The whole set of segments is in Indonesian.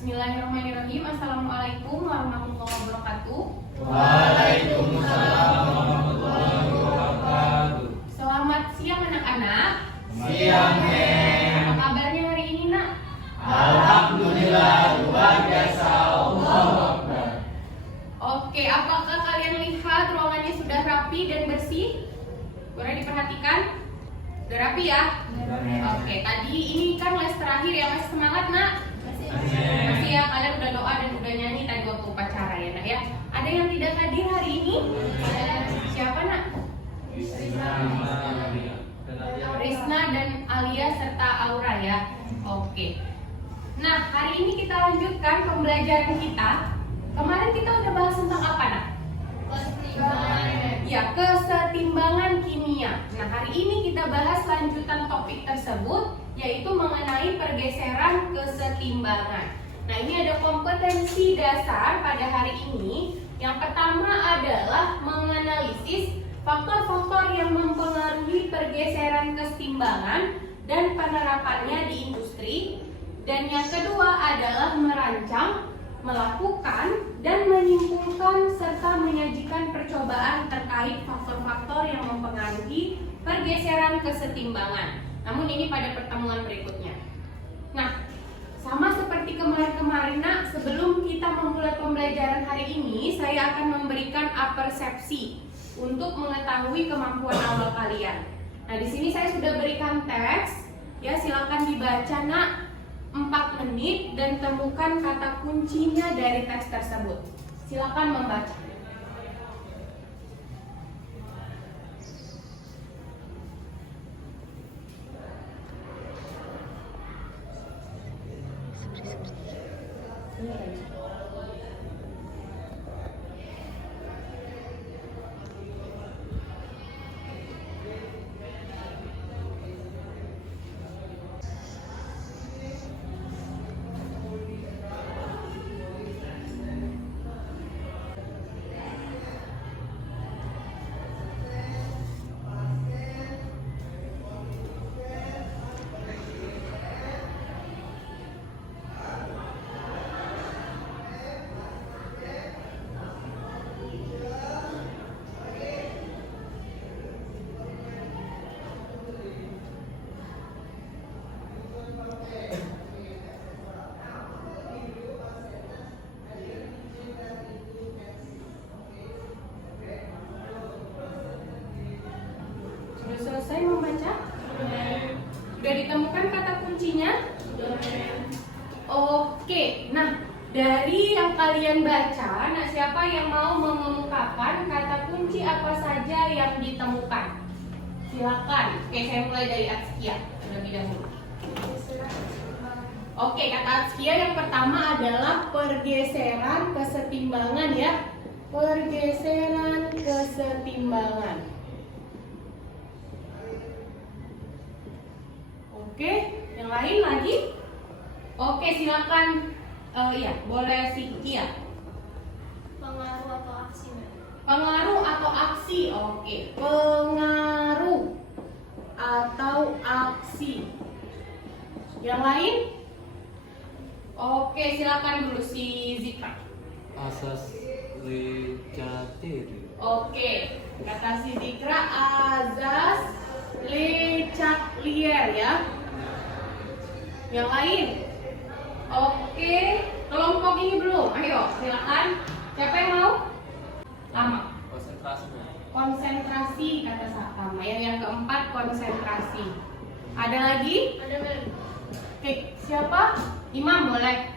Bismillahirrahmanirrahim. Assalamualaikum warahmatullahi wabarakatuh. Waalaikumsalam warahmatullahi wabarakatuh. Selamat siang anak-anak. Siang, Apa kabarnya hari ini, Nak? Alhamdulillah, luar biasa. Allahu Akbar. Oke, apakah kalian lihat ruangannya sudah rapi dan bersih? Boleh diperhatikan? Sudah rapi ya? Oke, tadi ini kan les terakhir ya, masih semangat, Nak? Masih ya, kalian udah doa dan udah nyanyi tadi waktu upacara ya, Nak ya. Ada yang tidak hadir hari ini? Siapa, Nak? Risna dan Alia serta Aura ya. Oke. Nah, hari ini kita lanjutkan pembelajaran kita. Kemarin kita udah bahas tentang apa, Nak? Ya, kesetimbangan kimia. Nah, hari ini kita bahas lanjutan topik tersebut, yaitu mengenai pergeseran kesetimbangan. Nah, ini ada kompetensi dasar pada hari ini. Yang pertama adalah menganalisis faktor-faktor yang mempengaruhi pergeseran kesetimbangan dan penerapannya di industri. Dan yang kedua adalah merancang, melakukan, dan menyimpulkan serta menyajikan percobaan terkait faktor-faktor yang mempengaruhi pergeseran kesetimbangan. Namun ini pada pertemuan berikutnya. Nah, sama seperti kemarin-kemarin, Nak, sebelum kita memulai pembelajaran hari ini, saya akan memberikan apersepsi untuk mengetahui kemampuan awal kalian. Nah, di sini saya sudah berikan teks, ya silakan dibaca, Nak, 4 menit dan temukan kata kuncinya dari teks tersebut. Silakan membaca. Selesai membaca? Sudah ditemukan kata kuncinya? Oke, nah dari yang kalian baca, nah siapa yang mau mengemukakan kata kunci apa saja yang ditemukan? Silakan. Oke, saya mulai dari Atskia terlebih dahulu. Oke, kata Atskia yang pertama adalah pergeseran kesetimbangan ya. Pergeseran kesetimbangan. Oke, yang lain lagi? Oke, silakan. Ya, boleh si Kia. Pengaruh atau aksi, Mbak? Pengaruh atau aksi? Oke, pengaruh atau aksi. Yang lain? Oke, silakan dulu si Zikra. Asas lecatiri. Oke, kata si Zikra azas lecatlier ya. Yang lain? Oke, kelompok ini belum. Ayo, silakan. Siapa yang mau? Lama. Konsentrasi kata sama. Yang keempat konsentrasi. Ada lagi? Ada, Mbak. Oke, siapa? Imam boleh.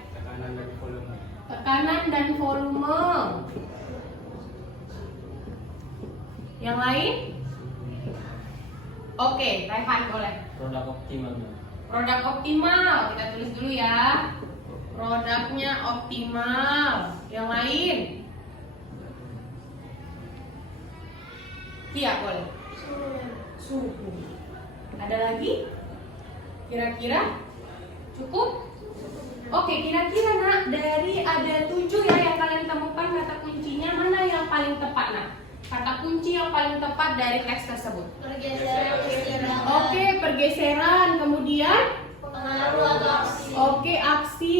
Tekanan dan volume. Yang lain? Oke, Raihan boleh. Produk optimal. Produk optimal, kita tulis dulu ya. Produknya optimal. Yang lain? Iya boleh. Suhu. Ada lagi? Kira-kira cukup? Oke, kira-kira Nak, dari ada 7 ya yang kalian temukan kata kuncinya, mana yang paling tepat, Nak? Kata kunci yang paling tepat dari teks tersebut. Pergeseran kesetimbangan. Oke, pergeseran, kemudian Pengaruh atau aksi. Oke, aksi.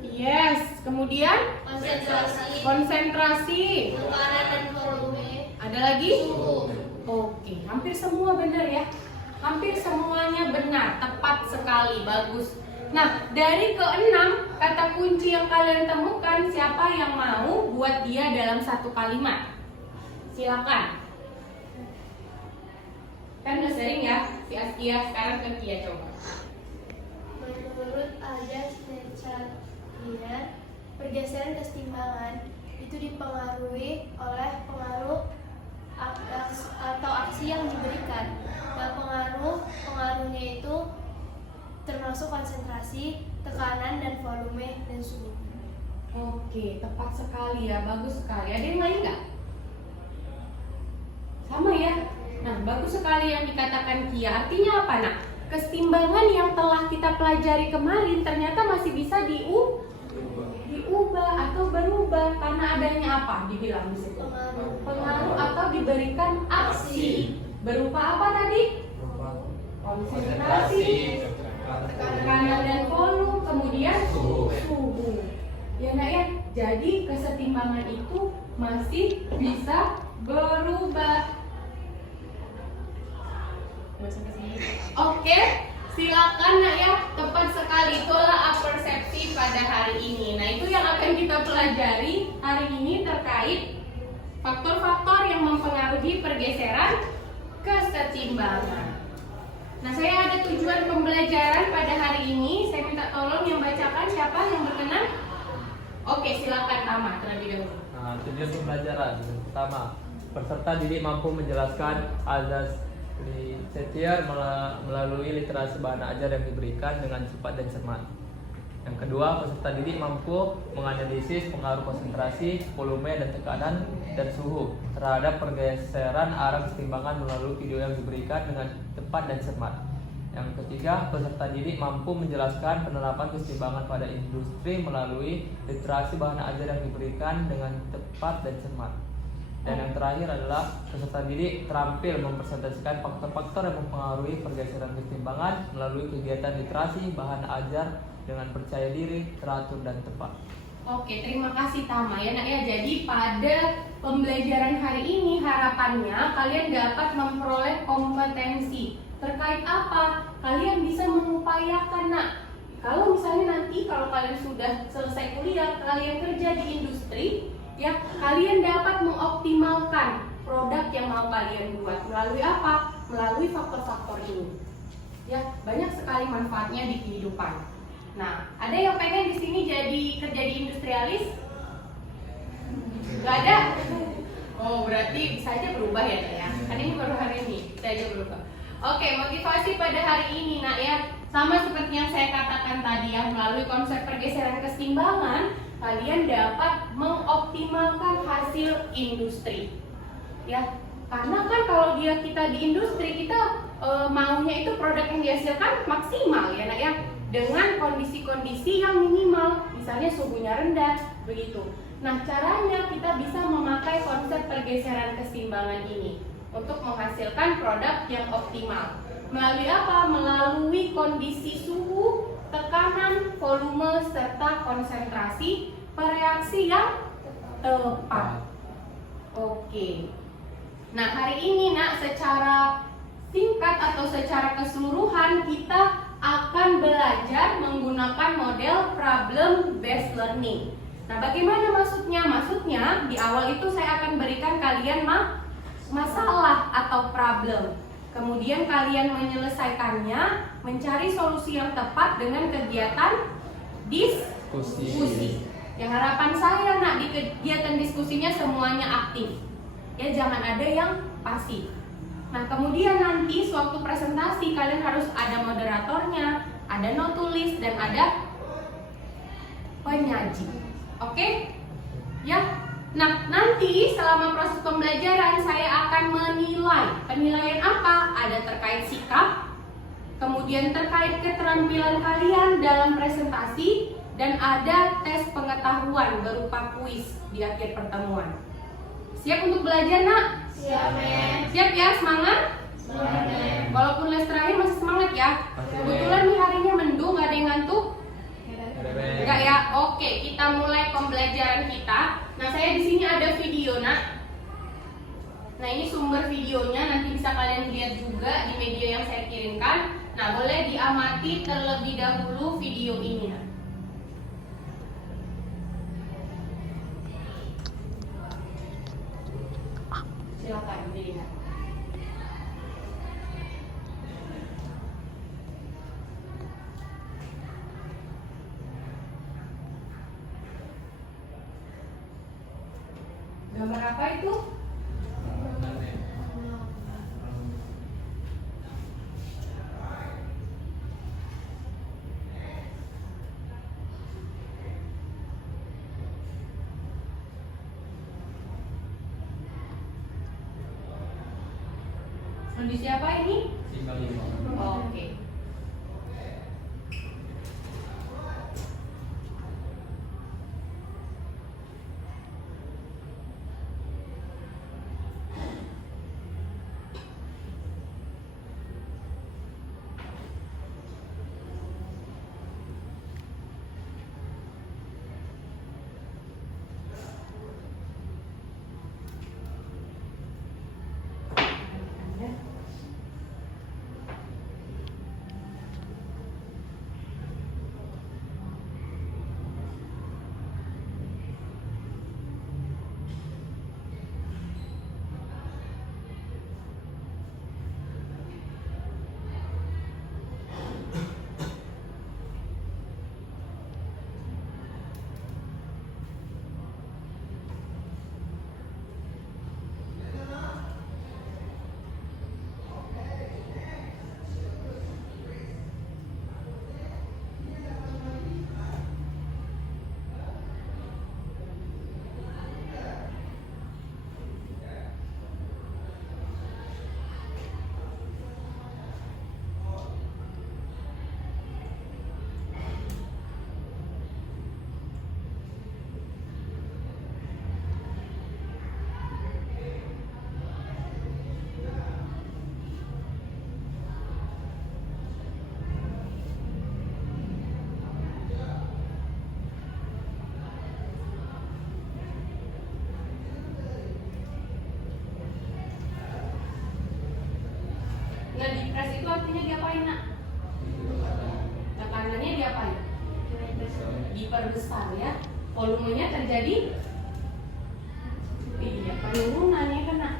Yes. Kemudian Konsentrasi. konsentrasi. Tekanan dan volume. Ada lagi? Suhu. Oke, hampir semua benar ya. Hampir semuanya benar, tepat sekali, bagus. Nah, dari keenam kata kunci yang kalian temukan, siapa yang mau buat dia dalam satu kalimat? Silakan. Kan udah sering ya, si Askia, sekarang ke Kia coba. Menurut Ajas Nechatlian, pergeseran kesetimbangan itu dipengaruhi oleh pengaruh atau aksi yang diberikan. Dan pengaruhnya itu termasuk konsentrasi, tekanan dan volume dan suhu. Oke, tepat sekali ya, bagus sekali. Ada yang lain nggak? Sama ya. Nah, bagus sekali yang dikatakan Kia. Artinya apa, Nak? Kesetimbangan yang telah kita pelajari kemarin ternyata masih bisa diubah atau berubah karena adanya apa? Dibilang di situ. Pengaruh atau diberikan aksi. Berupa apa tadi? Konsentrasi, tekanan dan volume, kemudian suhu. Ya nak ya, jadi kesetimbangan itu masih bisa berubah. Oke, silakan nak ya, tepat sekali, itulah persepsi pada hari ini. Nah itu yang akan kita pelajari hari ini terkait faktor-faktor yang mempengaruhi pergeseran kesetimbangan. Nah, saya ada tujuan pembelajaran pada hari ini. Saya minta tolong yang bacakan siapa yang berkenan. Oke, silakan Tama terlebih dahulu. Nah, tujuan pembelajaran yang pertama, peserta didik mampu menjelaskan azas Nechatlian melalui literasi bahan ajar yang diberikan dengan cepat dan cermat. Yang kedua, peserta didik mampu menganalisis pengaruh konsentrasi, volume dan tekanan dan suhu terhadap pergeseran arah kesetimbangan melalui video yang diberikan dengan tepat dan cermat. Yang ketiga, peserta didik mampu menjelaskan penerapan kesetimbangan pada industri melalui literasi bahan ajar yang diberikan dengan tepat dan cermat. Dan yang terakhir adalah peserta didik terampil mempresentasikan faktor-faktor yang mempengaruhi pergeseran kesetimbangan melalui kegiatan literasi bahan ajar dengan percaya diri, teratur dan tepat. Oke, terima kasih Tama ya nak ya. Jadi pada pembelajaran hari ini harapannya kalian dapat memperoleh kompetensi terkait apa? Kalian bisa mengupayakan nak. Kalau misalnya nanti kalau kalian sudah selesai kuliah, kalian kerja di industri, ya kalian dapat mengoptimalkan produk yang mau kalian buat melalui apa? Melalui faktor-faktor ini. Ya, banyak sekali manfaatnya di kehidupan. Nah, ada yang pengen di sini jadi kerja di industrialis? Gak ada? Oh, berarti bisa aja berubah ya, Nak ya. Kan ini baru hari ini, bisa aja berubah. Oke, motivasi pada hari ini, Nak ya. Sama seperti yang saya katakan tadi ya, melalui konsep pergeseran kesetimbangan, kalian dapat mengoptimalkan hasil industri. Ya, karena kan kalau kita di industri, kita maunya itu produk yang dihasilkan maksimal ya, Nak ya. Dengan kondisi-kondisi yang minimal, misalnya suhunya rendah, begitu. Nah, caranya kita bisa memakai konsep pergeseran kesetimbangan ini untuk menghasilkan produk yang optimal. Melalui apa? Melalui kondisi suhu, tekanan, volume, serta konsentrasi reaksi yang tepat. Oke. Nah, hari ini Nak, secara singkat atau secara keseluruhan kita akan belajar menggunakan model problem based learning. Nah, bagaimana maksudnya? Maksudnya di awal itu saya akan berikan kalian masalah atau problem. Kemudian kalian menyelesaikannya, mencari solusi yang tepat dengan kegiatan diskusi. Yang harapan saya Nak, di kegiatan diskusinya semuanya aktif. Ya, jangan ada yang pasif. Nah, kemudian nanti sewaktu presentasi kalian harus ada moderatornya, ada notulis, dan ada penyaji. Oke? Ya. Nah, nanti selama proses pembelajaran saya akan menilai. Penilaian apa? Ada terkait sikap, kemudian terkait keterampilan kalian dalam presentasi, dan ada tes pengetahuan berupa kuis di akhir pertemuan. Siap untuk belajar, Nak? Siap, Men. Siap ya, semangat? Walaupun les terakhir masih semangat ya. Kebetulan nih harinya mendung, gak ada yang ngantuk. Enggak ya? Oke, kita mulai pembelajaran kita. Nah, saya di sini ada video, Nak. Nah, ini sumber videonya, nanti bisa kalian lihat juga di media yang saya kirimkan. Nah, boleh diamati terlebih dahulu video ini, Nak. Silakan dilihat. Gambar apa itu? Kondisi apa ini? Oke. Nah, di press itu artinya diapain, Nak? Tekanannya diapain? Diperbesar ya. Volumenya terjadi iya, penurunan ya kan, Nak?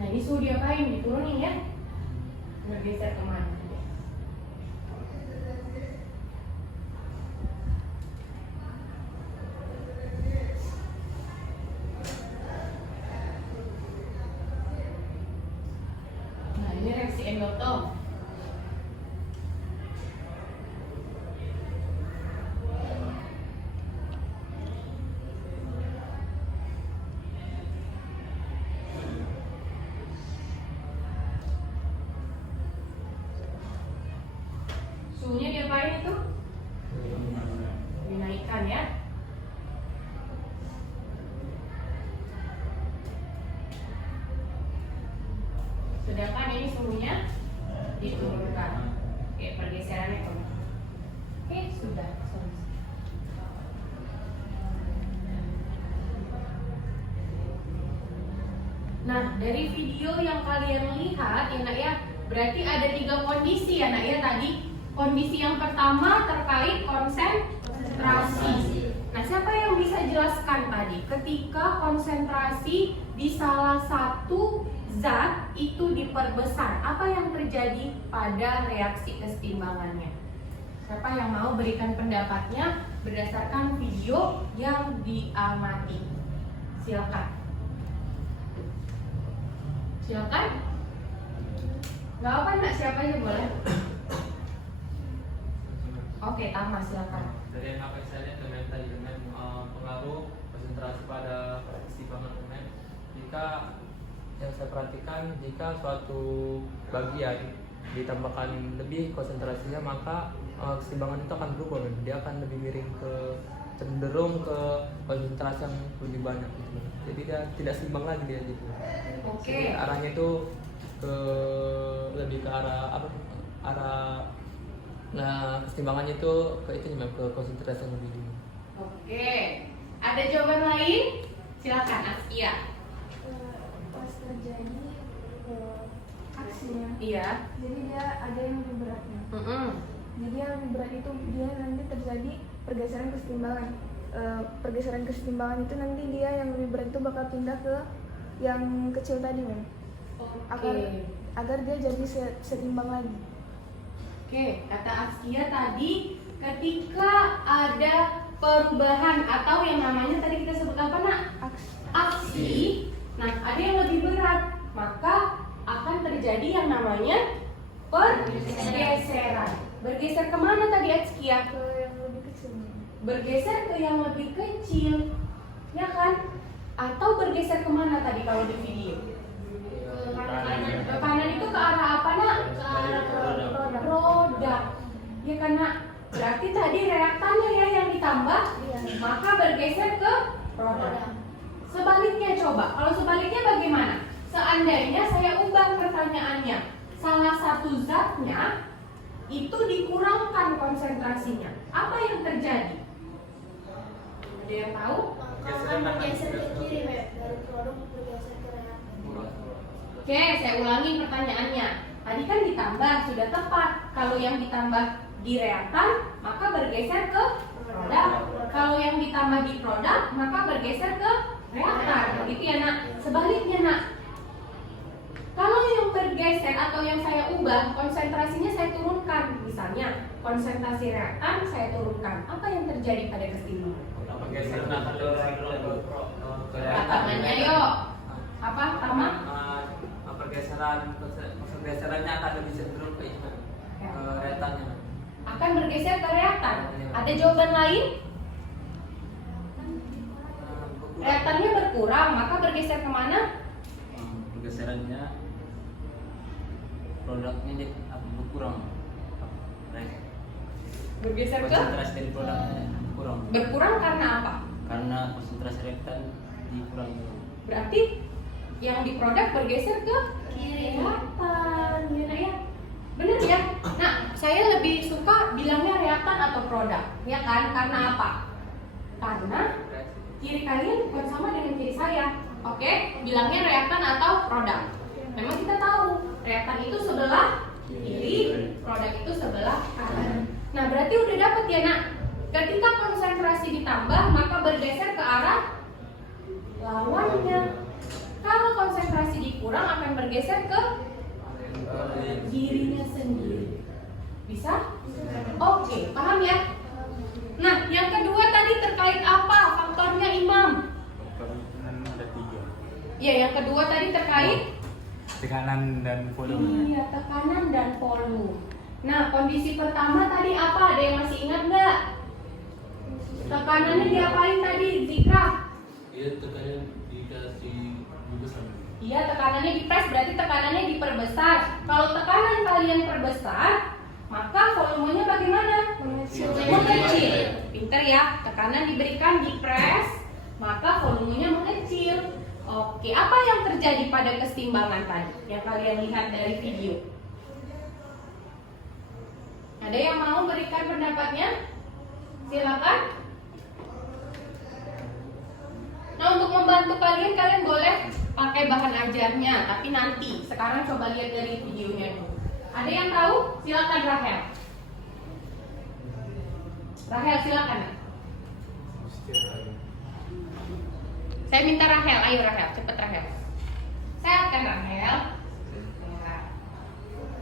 Nah ini suhu diapain? Diturunin ya. Bergeser kemana? Nah ini reaksi endotom. Suhunya diapain itu? Dinaikkan ya. Sedangkan ini suhunya diturunkan. Oke, pergeserannya kemana? Oke, sudah. Nah, dari video yang kalian lihat ya nak ya, berarti ada 3 kondisi ya nak ya tadi. Kondisi yang pertama terkait konsentrasi. Nah, siapa yang bisa jelaskan tadi? Ketika konsentrasi di salah satu zat itu diperbesar, apa yang terjadi pada reaksi kesetimbangannya? Siapa yang mau berikan pendapatnya berdasarkan video yang diamati? Silakan. Silakan. Gak apa nak, siapa aja boleh. Oke, Tama silakan. Dari yang apa yang saya lihat dengan tadi dengan pengaruh konsentrasi pada kesetimbangan pemain. Jika yang saya perhatikan, jika suatu bagian ditambahkan lebih konsentrasinya, maka kesetimbangan itu akan berubah, men. Dia akan lebih miring ke cenderung ke konsentrasi yang lebih banyak gitu. Jadi dia tidak seimbang lagi dia gitu. Oke. Jadi arahnya itu ke lebih ke arah apa? Nah, kesetimbangannya itu ke itu memang ke konsentrasi yang lebih tinggi. Oke. Ada jawaban lain? Silakan Askia. Pas terjadi aksinya, Iya. jadi dia ada yang lebih beratnya. Jadi yang lebih berat itu dia nanti terjadi pergeseran kesetimbangan. Pergeseran kesetimbangan itu nanti dia yang lebih berat itu bakal pindah ke yang kecil tadi, men. Agar dia jadi setimbang lagi. Oke, kata Askia tadi ketika ada perubahan atau yang namanya tadi kita sebut apa nak? Aksi. Nah, ada yang lebih berat, maka akan terjadi yang namanya pergeseran. Bergeser kemana tadi Askia? Ke yang lebih kecil. Bergeser ke yang lebih kecil, ya kan? Atau bergeser kemana tadi kalau di video? Ke kanan itu ke arah apa nak? Ke arah produk. Ya karena berarti tadi reaktannya ya yang ditambah, maka bergeser ke produk. Sebaliknya coba, kalau sebaliknya bagaimana? Seandainya saya ubah pertanyaannya, salah satu zatnya itu dikurangkan konsentrasinya, apa yang terjadi? Ada yang tahu? Akan bergeser ke kiri, dari produk bergeser ke reaktan. Oke, saya ulangi pertanyaannya. Tadi kan ditambah, sudah tepat. Kalau yang ditambah di reaktan, maka bergeser ke produk. Kalau yang ditambah di produk, maka bergeser ke reaktan. Begitu ya nak. Sebaliknya nak. Kalau yang bergeser atau yang saya ubah, konsentrasinya saya turunkan. Misalnya, konsentrasi reaktan saya turunkan. Apa yang terjadi pada kesetimbangan? Tangannya yuk. Apa? Tama? Pergeserannya akan lebih cenderung ke ini, ke reaktannya. Akan bergeser ke reaktan. Ada jawaban lain? Reaktannya berkurang, maka bergeser kemana? Pergeserannya produknya dia berkurang. Bergeser ke? Konsentrasi dari produknya berkurang. Berkurang karena apa? Karena konsentrasi reaktan dikurangi. Berarti yang di produk bergeser ke kiri. Reaktan, ya nak ya? Bener ya? Nah, saya lebih suka bilangnya reaktan atau produk, ya kan? Karena apa? Karena kiri kalian bukan sama dengan kiri saya. Oke, bilangnya reaktan atau produk. Memang kita tahu reaktan itu sebelah kiri, produk itu sebelah kanan. Nah, berarti udah dapet ya nak? Ketika konsentrasi ditambah, maka bergeser ke arah lawannya. Kalau konsentrasi dikurang akan bergeser ke dirinya sendiri. Bisa? Oke, paham ya? Nah, yang kedua tadi terkait apa faktornya, Imam? Ada 3. Ya, yang kedua tadi terkait Tekanan dan volume. iya, tekanan dan volume. Nah, kondisi pertama tadi apa? Ada yang masih ingat nggak? Tekanannya diapain tadi, Zikra? Iya, tekanannya dikasih besar. Iya, tekanannya dipres, berarti tekanannya diperbesar. Kalau tekanan kalian perbesar, maka volumenya bagaimana? Mengecil. Mengecil. Pinter ya, tekanan diberikan dipres, maka volumenya mengecil. Oke, apa yang terjadi pada kesetimbangan tadi yang kalian lihat dari video? Ada yang mau berikan pendapatnya? Silakan. Nah, untuk membantu kalian, kalian boleh pakai bahan ajarnya, tapi nanti. Sekarang coba lihat dari videonya dulu. Ada yang tahu? Silakan Rahel. Rahel, silakan. Saya minta Rahel, ayo Rahel, cepet Rahel. Saya akan Rahel. Ya.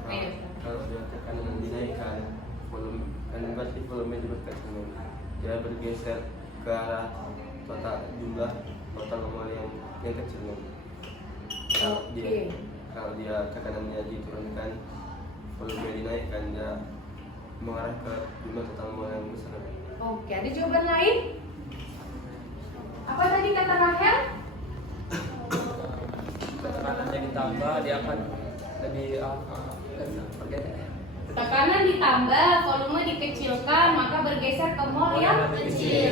Ayo. Kalau dia tekanan dinaikkan, volume kan berarti volume diberkecil, dia bergeser ke arah total jumlah total normal yang kecil. Oke. Kalau dia tekanannya diturunkan, volume dinaikkan, dia mengarah ke jumlah total normal yang besar. Oke, ada jawaban lain? Apa tadi kata Rahel? Tekanannya ditambah, dia akan lebih Tekanan ditambah, volume dikecilkan, maka bergeser ke mol yang kecil.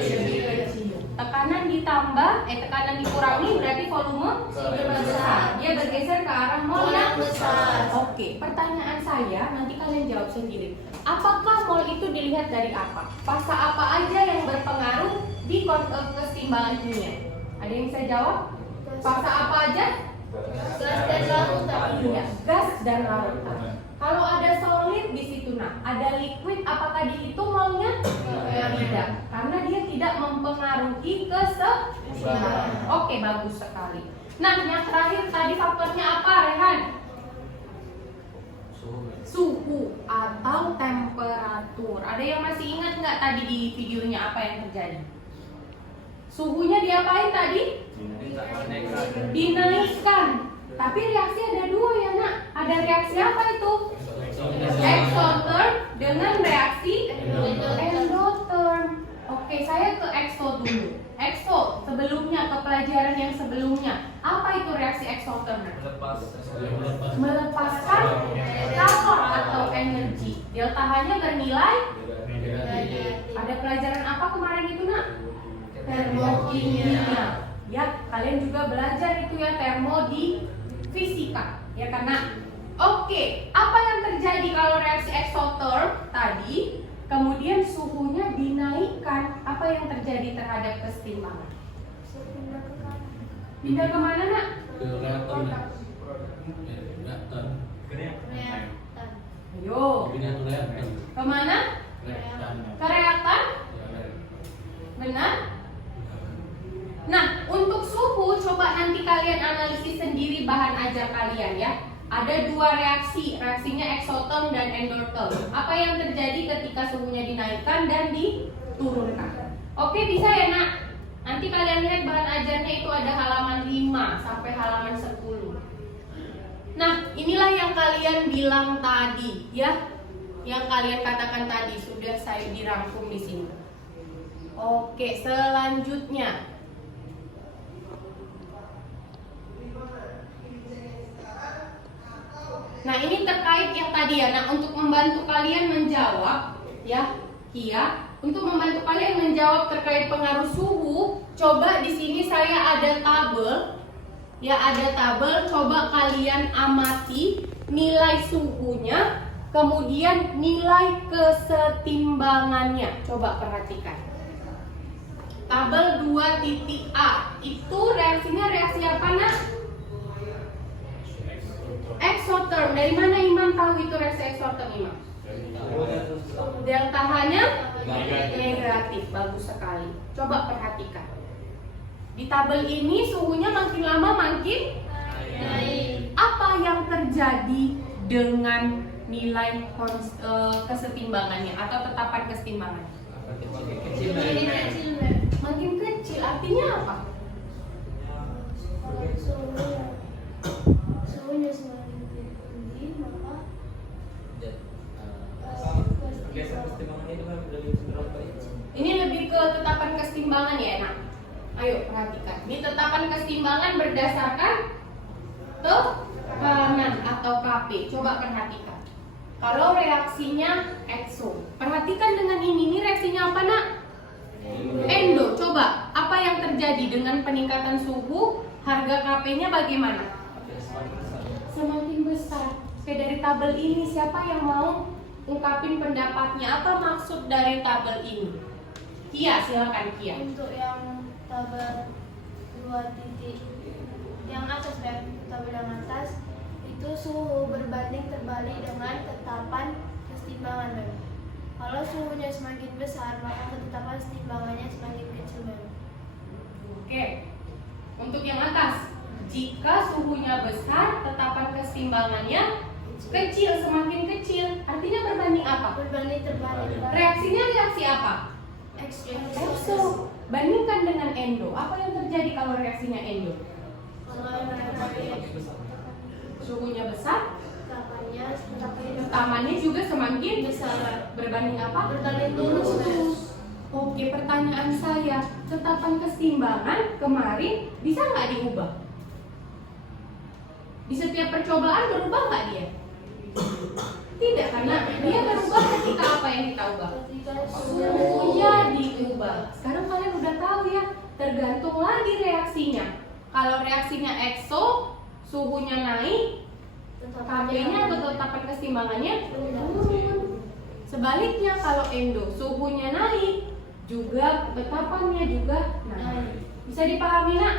Tekanan ditambah, tekanan dikurangi berarti volume besar. Dia bergeser ke arah mol yang besar. Oke, pertanyaan saya nanti kalian jawab sendiri. Apakah mol itu dilihat dari apa? Fasa apa aja yang berpengaruh di kesetimbangan kimia? Ada yang bisa jawab? Fasa apa aja? Gas dan larutan. Iya, gas dan larutan. Kalau ada solid di situ, nah ada liquid, apakah dihitung molnya? Tidak, karena dia tidak mempengaruhi keseimbangan. Oke, bagus sekali. Nah, yang terakhir tadi faktornya apa, Rehan? Suhu atau temperatur. Ada yang masih ingat nggak tadi di videonya apa yang terjadi? Suhunya diapain tadi? Dinaikkan. Tapi reaksi ada dua ya nak. Ada reaksi apa itu? Exotherm dengan reaksi endotherm. Oke, saya ke exo dulu. Exo, sebelumnya ke pelajaran yang sebelumnya. Apa itu reaksi exotherm? Melepaskan kalor atau energi. Delta H-nya bernilai. Ada pelajaran apa kemarin itu nak? Termokimia. Ya, kalian juga belajar itu ya termo di fisika, ya karena oke, apa yang terjadi kalau reaksi exotherm tadi kemudian suhunya dinaikkan, apa yang terjadi terhadap kesetimbangan? Pindah kemana nak? Ke reaktor. Ayo, kemana? Ke reaktan? Benar? Nah, untuk suhu coba nanti kalian analisis sendiri bahan ajar kalian ya. Ada dua reaksi, reaksinya exotherm dan endotherm. Apa yang terjadi ketika suhunya dinaikkan dan diturunkan? Oke, bisa ya nak? Nanti kalian lihat bahan ajarnya itu ada halaman 5 sampai halaman 10. Nah, inilah yang kalian bilang tadi ya. Yang kalian katakan tadi sudah saya dirangkum di sini. Oke, selanjutnya nah ini terkait yang tadi ya. Nah untuk membantu kalian menjawab ya, Kia, untuk membantu kalian menjawab terkait pengaruh suhu, coba di sini saya ada tabel, ya ada tabel. Coba kalian amati nilai suhunya, kemudian nilai kesetimbangannya. Coba perhatikan. Tabel 2.A itu reaksinya reaksi apa nak? Exotherm. Dari mana Iman tahu itu reaksi exotherm Iman? Delta H-nya negatif. Bagus sekali. Coba perhatikan. Di tabel ini suhunya makin lama makin Apa yang terjadi dengan nilai kesetimbangannya atau tetapan kesetimbangan? Makin kecil, artinya apa? Suhunya semakin tinggi, maka Geser kesetimbangan itu kan dari berapa itu? Ini lebih ke tetapan kesetimbangan ya, Nak. Ayo perhatikan. Ini tetapan kesetimbangan berdasarkan tekanan atau Kp. Coba perhatikan. Kalau reaksinya exo, perhatikan dengan ini reaksinya apa, Nak? Endo. Coba, apa yang terjadi dengan peningkatan suhu? Harga Kp-nya bagaimana? Semakin besar. Oke, dari tabel ini siapa yang mau ungkapin pendapatnya? Apa maksud dari tabel ini? Kia, silakan Kia. untuk yang tabel 2 titik yang atas, tabel yang atas itu suhu berbanding terbalik dengan tetapan kesetimbangan, Beb. Kalau suhunya semakin besar, maka ketetapan kesetimbangannya semakin kecil, Beb. Oke. Untuk yang atas, jika suhunya besar, tetapan kesetimbangannya kecil, semakin kecil. Artinya berbanding apa? Berbanding terbalik. Reaksinya reaksi apa? Exo. Bandingkan dengan endo. Apa yang terjadi kalau reaksinya endo? Kalau Suhunya besar, tetapannya tetapannya juga semakin besar. Berbanding apa? Berbanding lurus, Beb. Oke, pertanyaan saya, tetapan kesetimbangan kemarin bisa nggak diubah? Di setiap percobaan berubah nggak dia? Tidak, karena dia berubah ketika apa yang kita ubah? Ketika Suhunya diubah. Sekarang kalian udah tahu ya, tergantung lagi reaksinya. Kalau reaksinya exo, suhunya naik, Kp-nya atau tetapan kesetimbangannya turun. Sebaliknya kalau endo, suhunya naik, juga tetapannya juga naik. Bisa dipahami, Nak?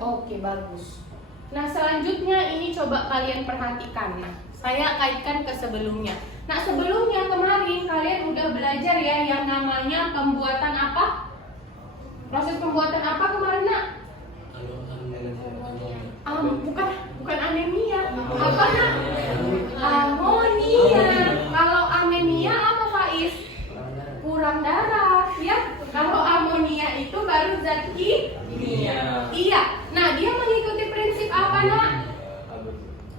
Oke, bagus. Nah, selanjutnya ini coba kalian perhatikan. Nah, saya kaitkan ke sebelumnya. Nah, sebelumnya kemarin kalian udah belajar ya yang namanya pembuatan apa? Proses pembuatan apa kemarin, Nak? Bukan anemia. Apa, Nak? Amonia. Kalau anemia apa, Faiz? Kurang darah, ya. Kalau amonia itu baru zat kimia. Iya. Nah, dia mengikuti prinsip apa, Nak?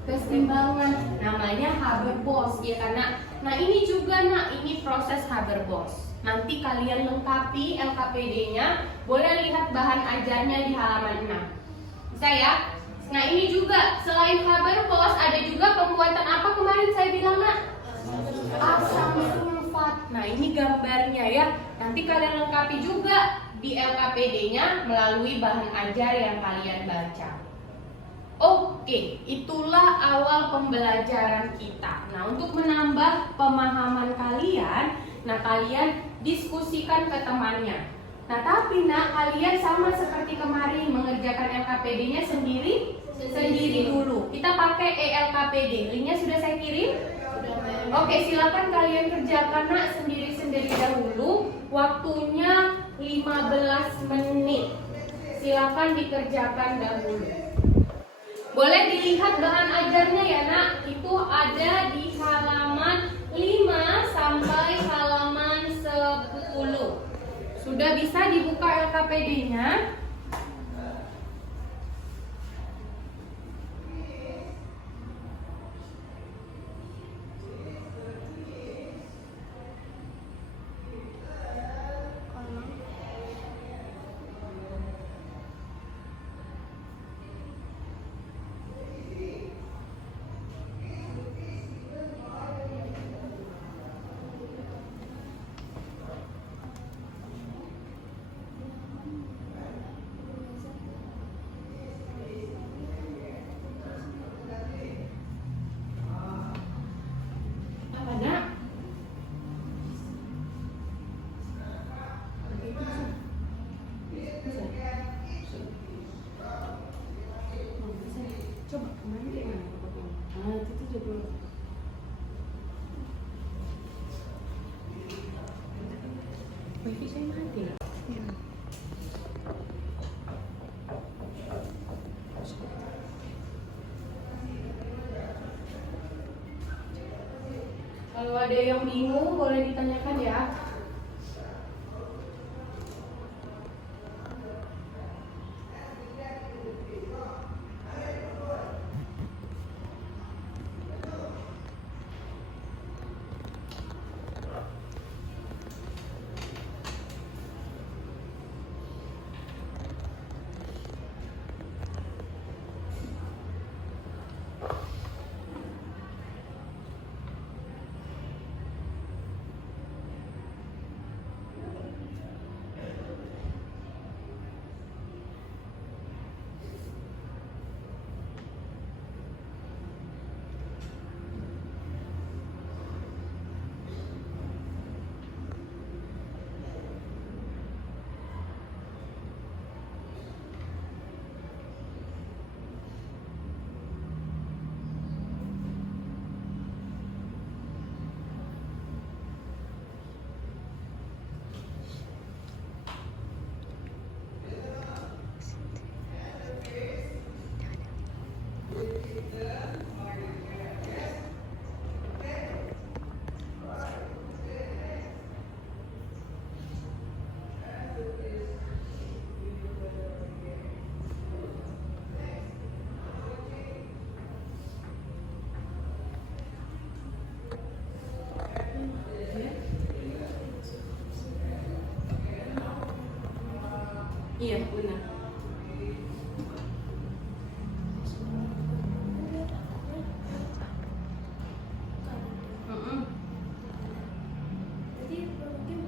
Kesetimbangan. Namanya Haber-Bosch, ya karena. Nah, ini juga, Nak, ini proses Haber-Bosch. Nanti kalian lengkapi LKPD-nya. Boleh lihat bahan ajarnya di halaman 6. Bisa ya? Nah, ini juga selain Haber-Bosch ada juga pembuatan apa kemarin saya bilang, Nak? Asam sulfat. Nah, ini gambarnya ya. Nanti kalian lengkapi juga di LKPD-nya melalui bahan ajar yang kalian baca. Oke, itulah awal pembelajaran kita. Nah, untuk menambah pemahaman kalian, kalian diskusikan ke temannya. Nah, tapi kalian sama seperti kemarin mengerjakan LKPD-nya sendiri dulu. Kita pakai ELKPD. Linknya sudah saya kirim. Oke, silakan kalian kerjakan sendiri-sendiri dahulu. Waktunya 15 menit. Silakan dikerjakan dahulu. Boleh dilihat bahan ajarnya ya, Nak. Itu ada di halaman 5 sampai halaman 10. Sudah bisa dibuka LKPD-nya? Coba kemana gimana? Itu juga. Wifi saya mati. Kalau ada yang bingung boleh ditanyakan ya. Iya, benar. Jadi mungkin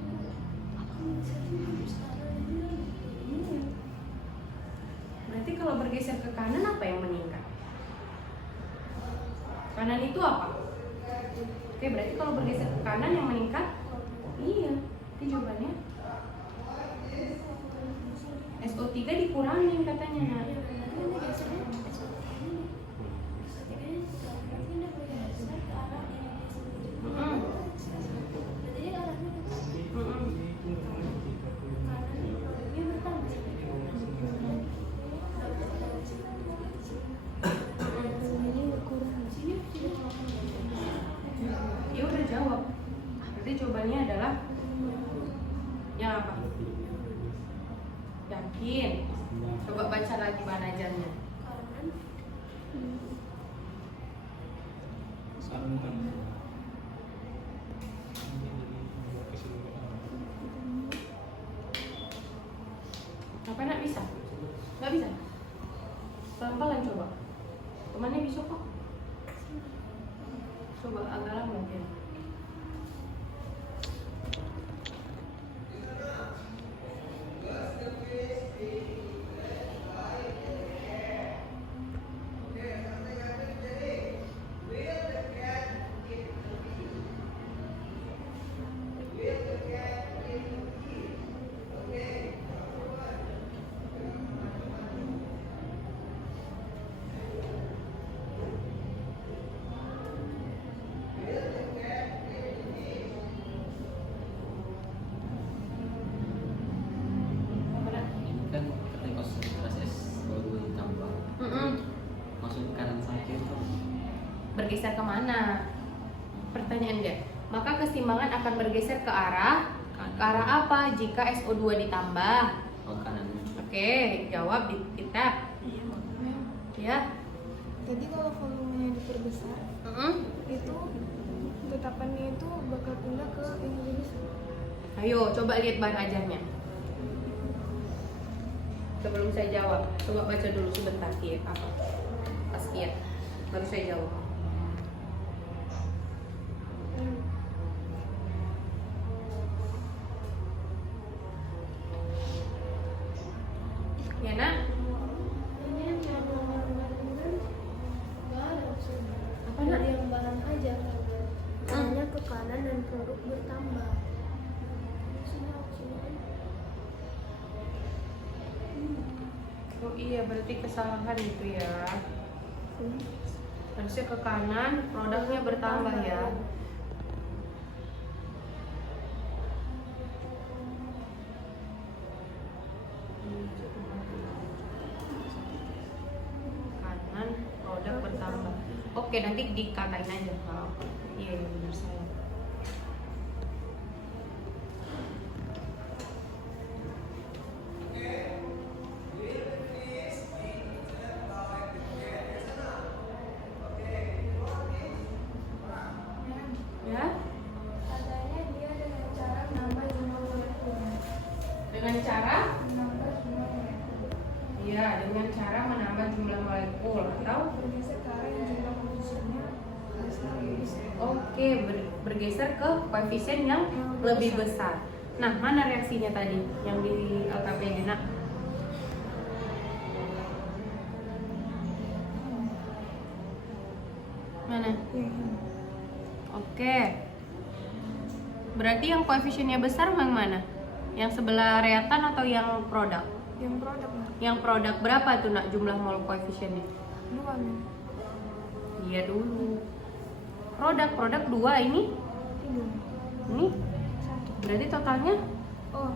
Berarti kalau bergeser ke kanan apa yang meningkat? Kanan itu apa? Oke, berarti kalau bergeser ke kanan yang meningkat? Iya, itu jawabannya. SO3 dikurangin katanya, Nak. Ya udah jawab. Berarti jawabannya adalah yang apa? Yakin? Coba baca lagi bahan ajarnya. Apa nak bisa? Nggak bisa? Pelan-pelan coba. Temannya bisa kok. Coba agak lama mungkin. Kan katanya konsentrasi S2 ditambah. Maksud kanan sama kiri tuh Bergeser kemana? Pertanyaan dia. Maka keseimbangan akan bergeser ke arah apa jika SO2 ditambah? kanan. Oke, jawab di kitab. Ya. Jadi kalau volumenya diperbesar, itu tetapannya itu bakal pindah ke yang lebih besar. Ayo, coba lihat bahan ajarnya. Sebelum saya jawab, coba baca dulu sebentar Kiet apa? Pas Kiet, baru saya jawab. Ya nak, ini yang nggak ada maksudnya. apa nak? Yang barang aja. Hanya ke kanan dan produk bertambah. Oh iya, berarti kesalahan itu ya. Harusnya ke kanan, produknya bertambah ya. Kanan, produk bertambah. Oke, nanti dikatain aja. Iya, benar saya. Oke, bergeser ke koefisien yang lebih besar. Nah, mana reaksinya tadi yang di LKPD? Nak? Mana? Oke. Berarti yang koefisiennya besar yang mana? Yang sebelah reaktan atau yang produk? Yang produk mah. Yang produk berapa tuh nak jumlah mol koefisiennya? 2 mah. Iya dulu. Produk 2 ini? 3. Ini? Berarti totalnya Oh,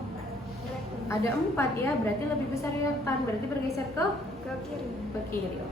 reaktan. ada 4 ya, berarti lebih besar reaktan. Berarti bergeser ke Ke kiri. kiri.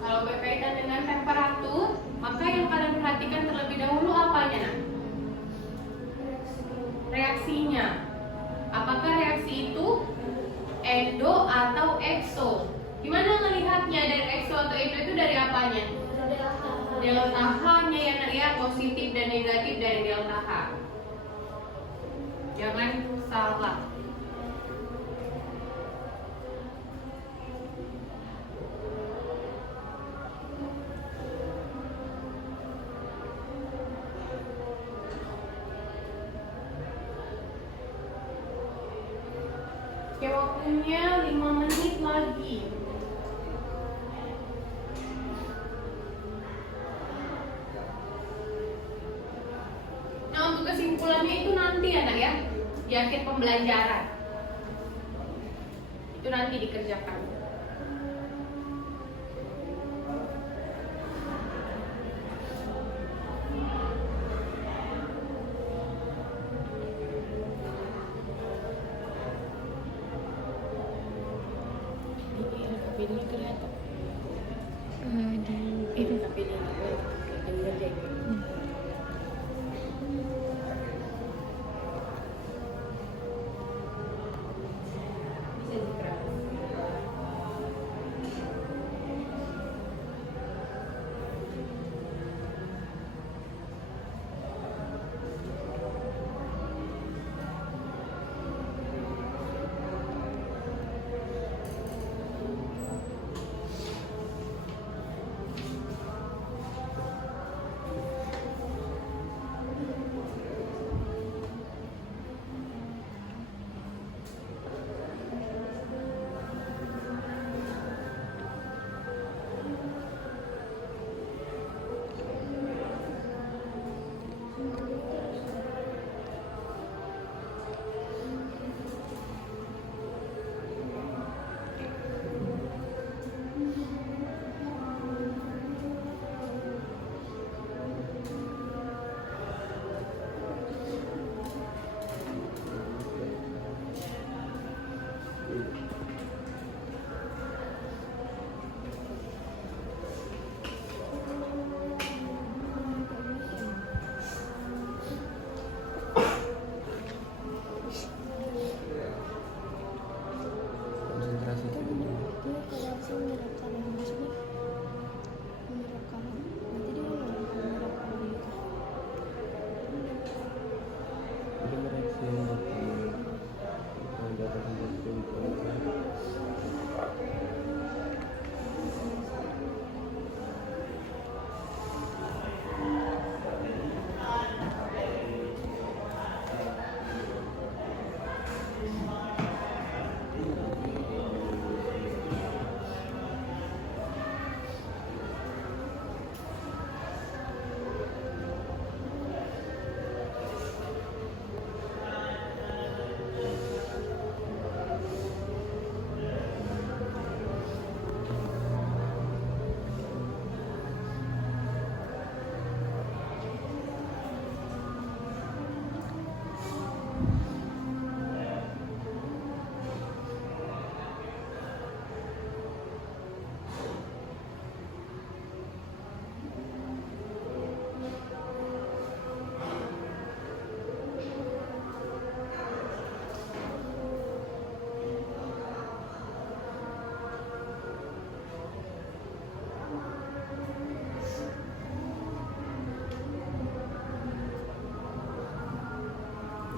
Kalau berkaitan dengan temperatur, maka yang kalian perhatikan terlebih dahulu apanya, nak? Reaksinya. Apakah reaksi itu endo atau ekso? Gimana ngelihatnya dari ekso atau endo itu dari apanya? Delta H-nya ya nak ya, positif dan negatif dari delta H. Jangan salah. Oke, waktunya 5 menit lagi. Nah, untuk kesimpulannya itu nanti ya nak ya, di akhir pembelajaran. Itu nanti dikerjakan. Ini kelihatan. Itu tapi ini bisa dikerjakan.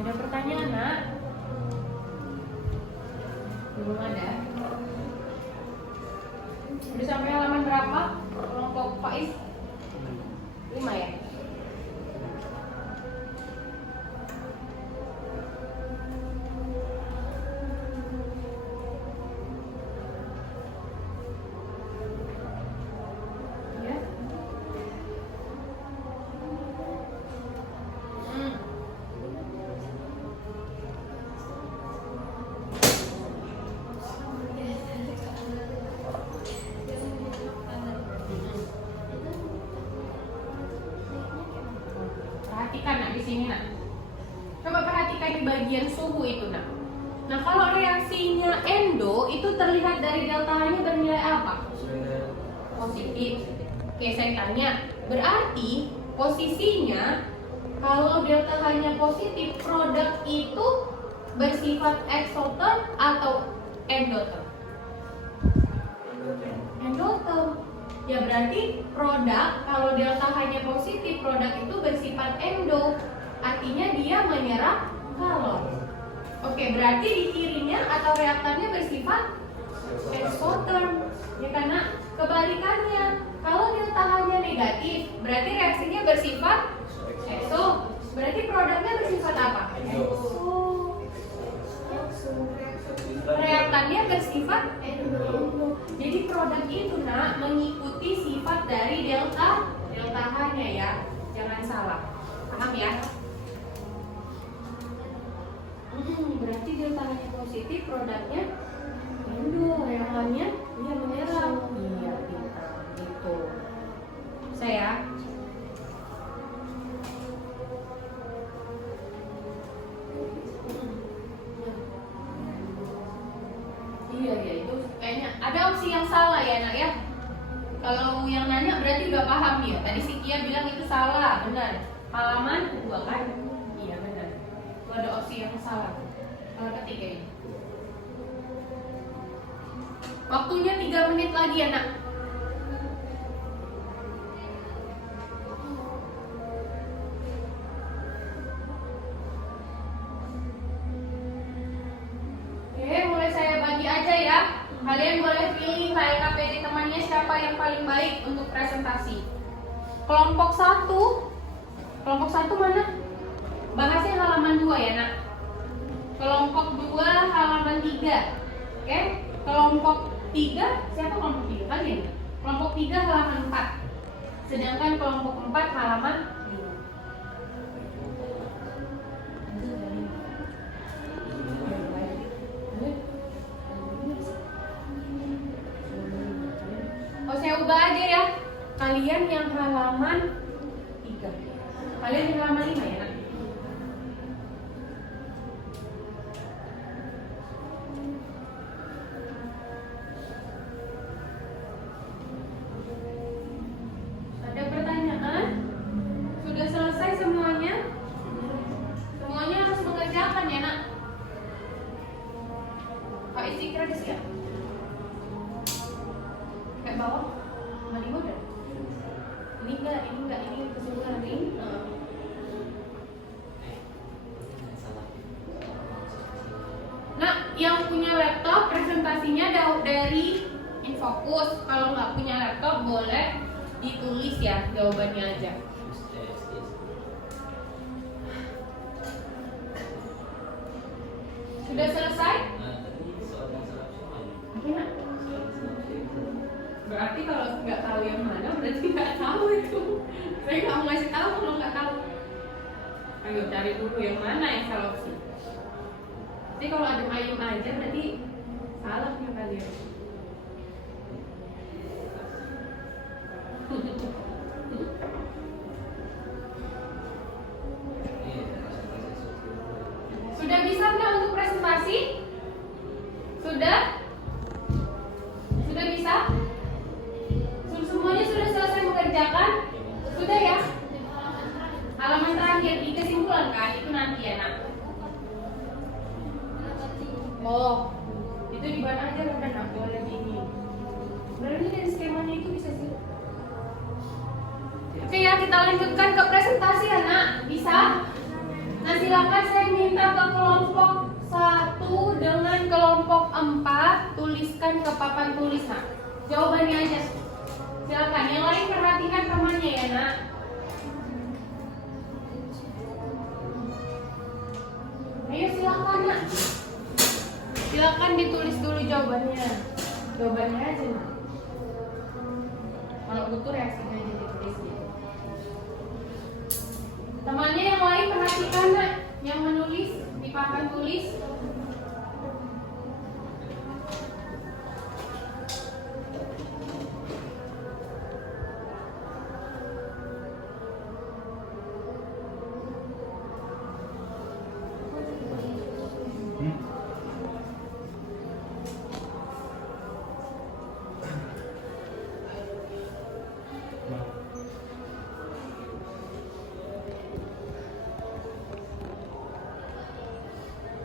Ada pertanyaan, Nak? Belum ada. Udah sampai halaman berapa? Kelompok Faiz? 5 ya? Ya. Perhatikan, Nak, di sini, Nak. Coba perhatikan di bagian suhu itu, Nak. Nah, kalau reaksinya endo itu terlihat dari delta H-nya bernilai apa? Positif. Oke, saya tanya, berarti posisinya kalau delta H-nya positif, produk itu bersifat eksoterm atau endoterm? Endoterm. Ya berarti produk kalau delta H-nya positif, produk itu bersifat endo. Artinya dia menyerap kalor. Oke, berarti di kirinya atau reaktannya bersifat eksoterm. Ya karena kebalikannya, kalau delta H-nya negatif, berarti reaksinya bersifat ekso. Berarti produknya bersifat apa? Ekso. Reaktannya bersifat endo. Jadi produk itu, Nak, mengikuti sifat dari delta H-nya ya. Jangan salah. Paham ya? Berarti delta H-nya positif, produknya endo, reaktannya dia menyerap. Iya, pintar. Gitu. Saya iya itu kayaknya ada opsi yang salah ya, Nak ya. Kalau yang nanya berarti udah paham ya. Tadi si Kia bilang itu salah, benar. Halaman 2 kan? Iya benar. Itu ada opsi yang salah. Kalau ketiga ini. Waktunya 3 menit lagi ya, Nak. Oke, mulai saya bagi aja ya. Kalian boleh pilih KLKPD temannya siapa yang paling baik untuk presentasi. Kelompok 1. Kelompok 1 mana? Bahasnya halaman 2 ya, Nak. Kelompok 2 halaman 3. Oke? Kelompok 3, siapa kelompok 3? Kalian. Kelompok 3 halaman 4. Sedangkan kelompok 4 halaman 5. Oh, saya ubah aja ya. Kalian yang halaman 3. Kalian yang halaman 5 ya, Nak. Ada pertanyaan? Sudah selesai semuanya? Semuanya harus mengerjakan ya, Nak. Pak Istiqra di siap. Kayak bawah, mandi muda. Ini enggak, ini kesimpulan ini. yang punya laptop presentasinya dari Infokus. Kalau nggak punya laptop boleh ditulis ya jawabannya aja. Sudah selesai? Enak. Berarti kalau nggak tahu yang mana berarti nggak tahu itu. Saya nggak mau ngasih tahu kalau nggak tahu. Ayo cari dulu yang mana yang salah opsi. Tapi kalau ada ayam aja berarti salah ya kalian. Sudah bisa nggak untuk presentasi? Sudah? Sudah bisa? Semuanya sudah selesai mengerjakan? Sudah ya? Halaman terakhir di kesimpulan kan? Itu nanti ya nak. Oh, itu di mana aja udah nak boleh ini. Berarti dari skemanya itu bisa sih. Oke ya, kita lanjutkan ke presentasi ya nak. Bisa? Nah silakan saya minta ke kelompok 1 dengan kelompok 4 tuliskan ke papan tulis nak. Jawabannya aja. Silakan. Yang lain perhatikan temannya ya nak. Ayo silakan nak. Silakan ditulis dulu jawabannya. Jawabannya aja nak. Kalau butuh reaksinya aja ditulis gitu. Temannya yang lain perhatikan nak, yang menulis di papan tulis.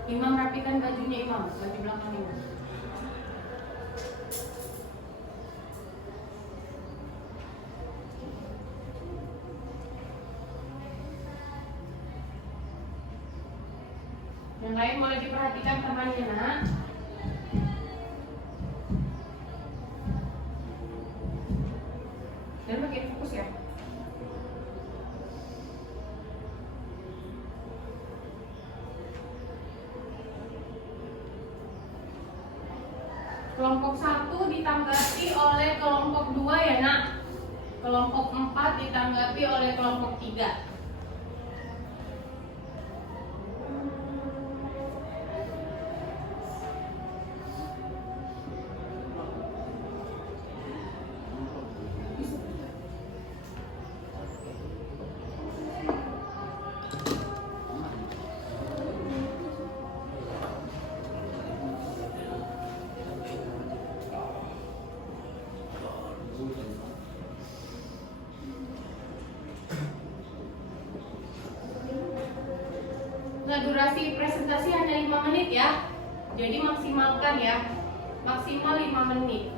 Imam rapikan bajunya Imam, baju belakang Imam. Yang lain boleh diperhatikan temannya nak. Dan makin fokus ya. Kelompok 1 ditanggapi oleh kelompok 2 ya nak. Kelompok 4 ditanggapi oleh kelompok 3. Nah, durasi presentasi hanya 5 menit ya. Jadi maksimalkan ya. Maksimal 5 menit.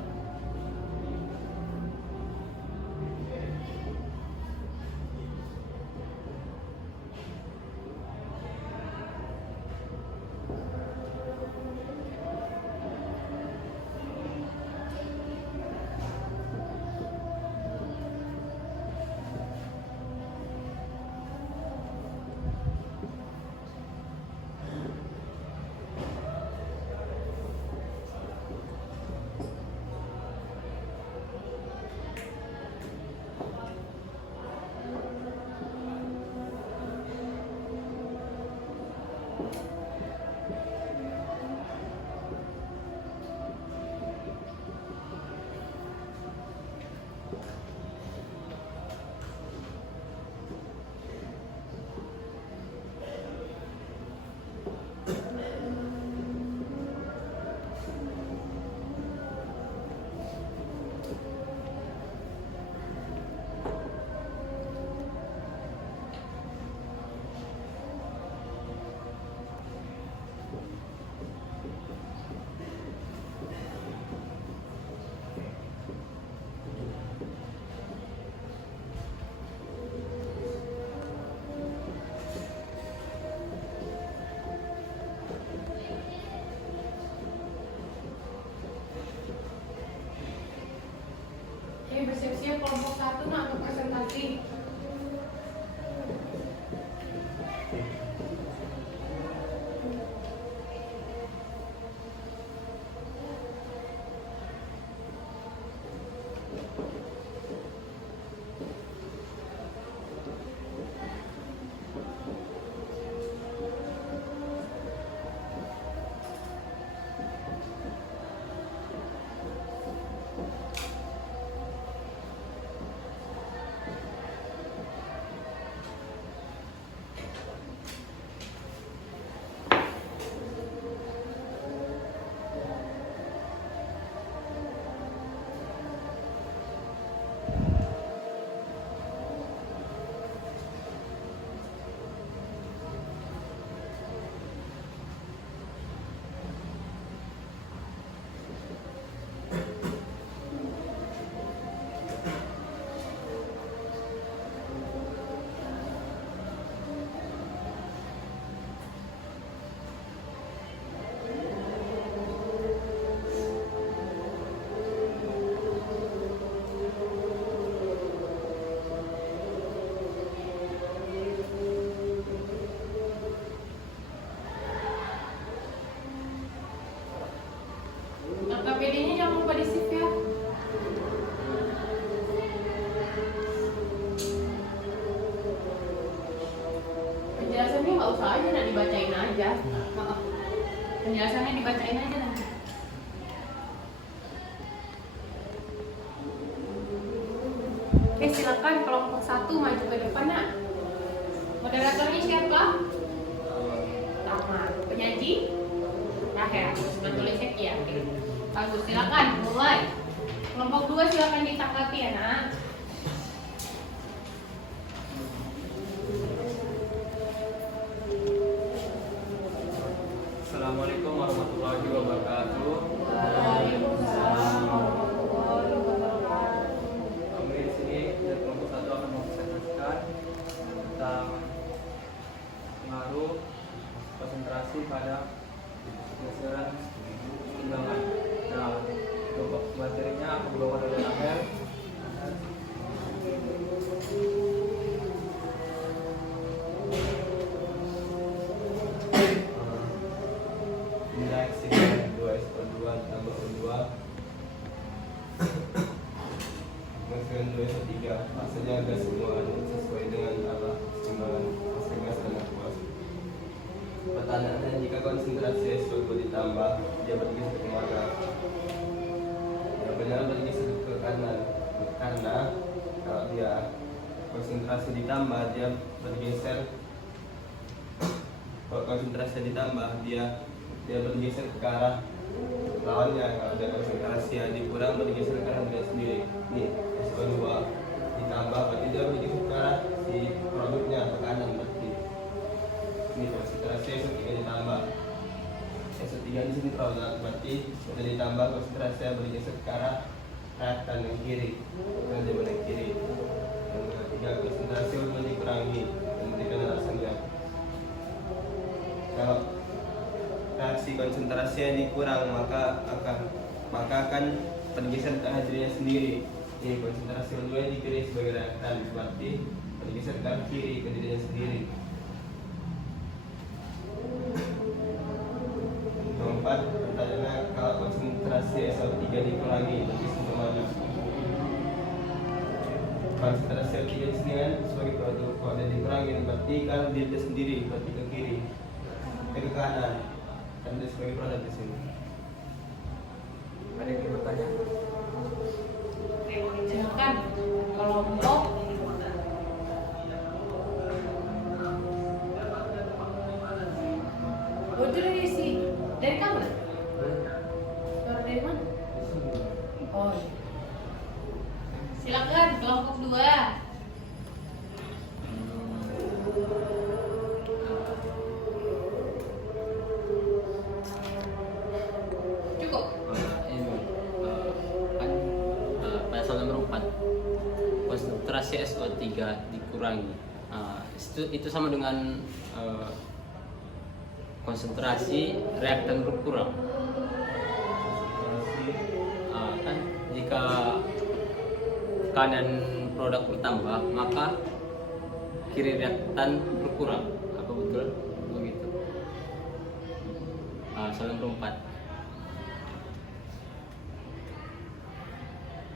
ya. Maaf. Penjelasannya dibacain aja nanti. Oke, silakan kelompok 1 maju ke depan, Nak. Moderatornya siapa? Tama. Penyaji? Rahel. Penulisnya Kia. Oke. Bagus, silakan mulai. Kelompok 2 silakan ditanggapi ya, Nak. Assalamualaikum warahmatullahi wabarakatuh. Kami di sini dari kelompok 1 akan mempresentasikan tentang pengaruh konsentrasi pada pergeseran keseimbangan. Nah, untuk materinya akan dibawakan oleh Rahel. Nilai sigma 2/2 tambah U2 masukkan 2/3 maksudnya agak semua sesuai dengan arah keseimbangan masing-masing sangat puas. Pertanyaannya, jika konsentrasi SO2 ditambah, dia bergeser ke mana? Ya, benar bergeser ke kanan, karena kalau dia konsentrasi ditambah, dia bergeser. Kalau konsentrasi ditambah, dia bergeser ke arah lawannya. Kalau ada konsentrasi yang dikurang, bergeser ke arah dia sendiri. Nih, SO2 ditambah, berarti dia bergeser ke arah si produknya ke kanan berarti. Ini konsentrasi SO3 ditambah. SO3 di sini produk, berarti sudah ditambah konsentrasi yang bergeser ke arah reaktan yang kiri. Yang di mana kiri. Yang ketiga, konsentrasi U2 dikurangi dan memberikan alasannya. Kalau reaksi konsentrasinya dikurang, maka akan bergeser ke arah dirinya sendiri. Ini konsentrasi U2 dipilih sebagai reaktan, berarti bergeser ke arah kiri ke dirinya sendiri. Keempat, pertanyaannya, kalau konsentrasi SO3 dikurangi, bergeser ke mana? Konsentrasi SO3 di sini kan sebagai produk, kalau dia dikurangi berarti kan dirinya sendiri, berarti ke kiri, ke kanan. Kan dia sebagai produk di sini. Ada yang bertanya? Silakan kelompok itu dari kamu? Suara dari mana? Oh, iya. Silakan kelompok 2. Cukup. Pada soal nomor 4, konsentrasi SO3 dikurangi. Itu sama dengan konsentrasi reaktan berkurang. Kan jika kanan produk bertambah, maka kiri reaktan berkurang. Apa betul begitu? Soal nomor 4.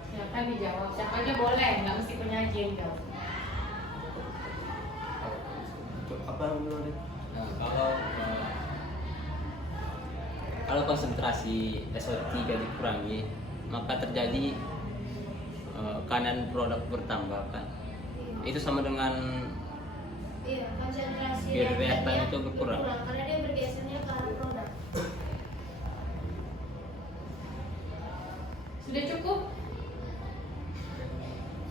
Silakan dijawab. Siapa aja boleh, nggak mesti penyaji yang jawab. Apa yang belum? Nah, kalau konsentrasi SO3 dikurangi, maka terjadi kanan produk bertambah kan. Itu sama dengan Iya, konsentrasi kiri reaktan reaktannya itu berkurang. karena dia bergesernya ke arah produk. Sudah cukup?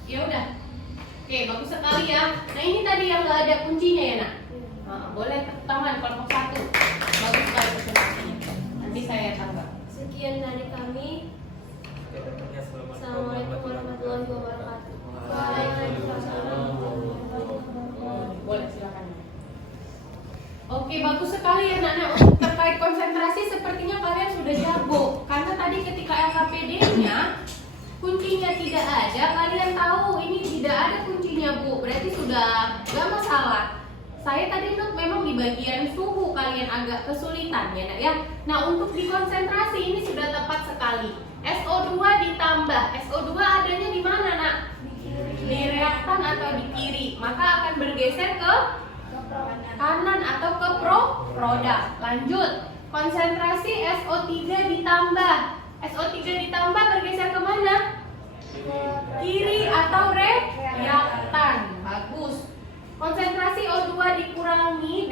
Ya udah. Oke, bagus sekali ya. Nah, ini tadi yang nggak ada kuncinya ya, Nak? Nah, boleh tepuk tangan kelompok 1. Bagus sekali presentasinya. Nanti saya tambah. Sekian dari kami. Assalamualaikum warahmatullahi wabarakatuh. Waalaikumsalam. Boleh, silakan. Oke, bagus sekali ya, Nana. Untuk terkait konsentrasi sepertinya kalian sudah jago. Karena tadi ketika LKPD-nya kuncinya tidak ada, kalian tahu ini tidak ada kuncinya, Bu. Berarti sudah nggak masalah. Saya tadi memang di bagian suhu kalian agak kesulitan ya, Nak ya. Nah, untuk di konsentrasi ini sudah tepat sekali. SO2 ditambah. SO2 adanya di mana, Nak? Di reaktan atau di kiri. Maka akan bergeser ke kanan atau ke produk. Lanjut. Konsentrasi SO3 ditambah. SO3 ditambah bergeser kemana? Kiri atau reaktan. Bagus. Konsentrasi O2 dikurangi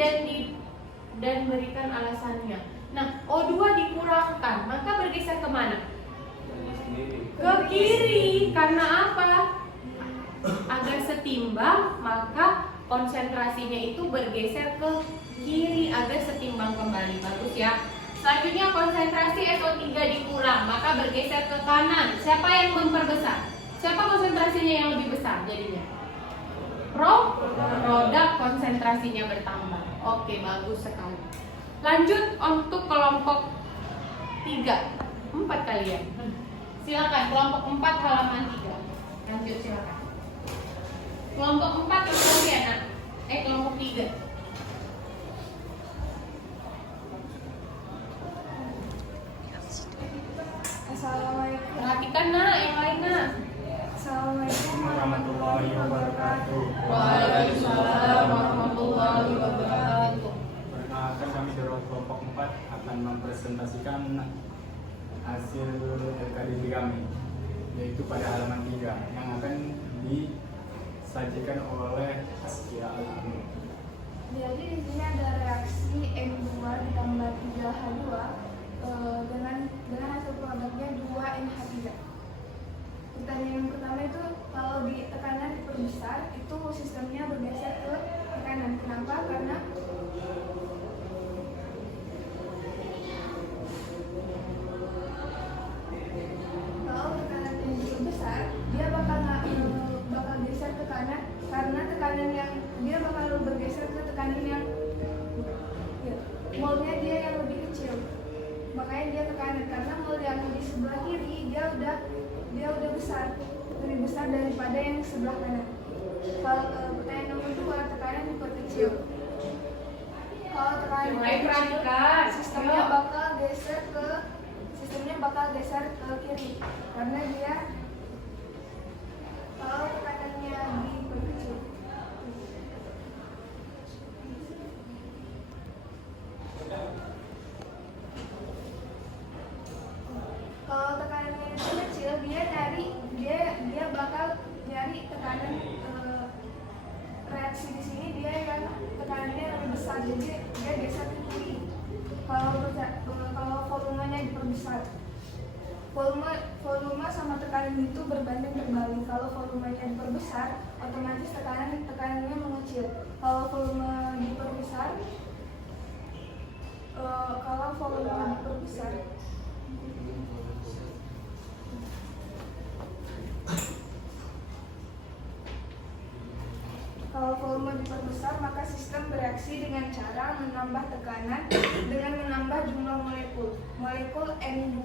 dan berikan alasannya. Nah, O2 dikurangkan, maka bergeser kemana? Ke kiri. Karena apa? Agar setimbang, maka konsentrasinya itu bergeser ke kiri agar setimbang kembali. Bagus ya. Selanjutnya konsentrasi SO3 dikurang, maka bergeser ke kanan. Siapa yang memperbesar? Siapa konsentrasinya yang lebih besar jadinya? Produk konsentrasinya bertambah. Oke, bagus sekali. Lanjut untuk kelompok 3. 4 kalian. Silakan kelompok 4 halaman 3. Lanjut silakan. Kelompok 4 kemudian kelompok 3. Assalamualaikum. Perhatikan nak, yang lain nak. Assalamualaikum warahmatullahi wabarakatuh. Waalaikumsalam warahmatullahi wabarakatuh. Perkenalkan, kami dari kelompok 4 akan mempresentasikan hasil LKDP kami, yaitu pada halaman 3 yang akan disajikan oleh Askia Al-Amin. Jadi di sini ada reaksi M2 ditambah 3H2 dengan hasil produknya 2NH3. Pertanyaan yang pertama itu kalau di tekanan diperbesar itu sistemnya bergeser ke tekanan. Kenapa? Karena kalau tekanan yang diperbesar dia bakal geser ke kanan, karena tekanan yang dia bakal bergeser ke tekanan yang molnya dia yang lebih kecil, makanya dia ke kanan. Karena mol yang di sebelah kiri dia udah besar, lebih besar daripada yang sebelah kanan. Kalau pertanyaan nomor 2, tekanan diperkecil. Kalau tekanan Perhatikan. sistemnya bakal geser ke kiri, karena dia kalau tekanannya diperkecil. Kalau tekanannya itu kecil, dia bakal nyari tekanan reaksi di sini dia yang tekanannya lebih besar, jadi dia geser ke kiri. Kalau volumenya diperbesar, volume sama tekanan itu berbanding terbalik. Kalau volumenya diperbesar, otomatis tekanannya mengecil. Kalau volume diperbesar, maka sistem bereaksi dengan cara menambah tekanan dengan menambah jumlah molekul. Molekul N2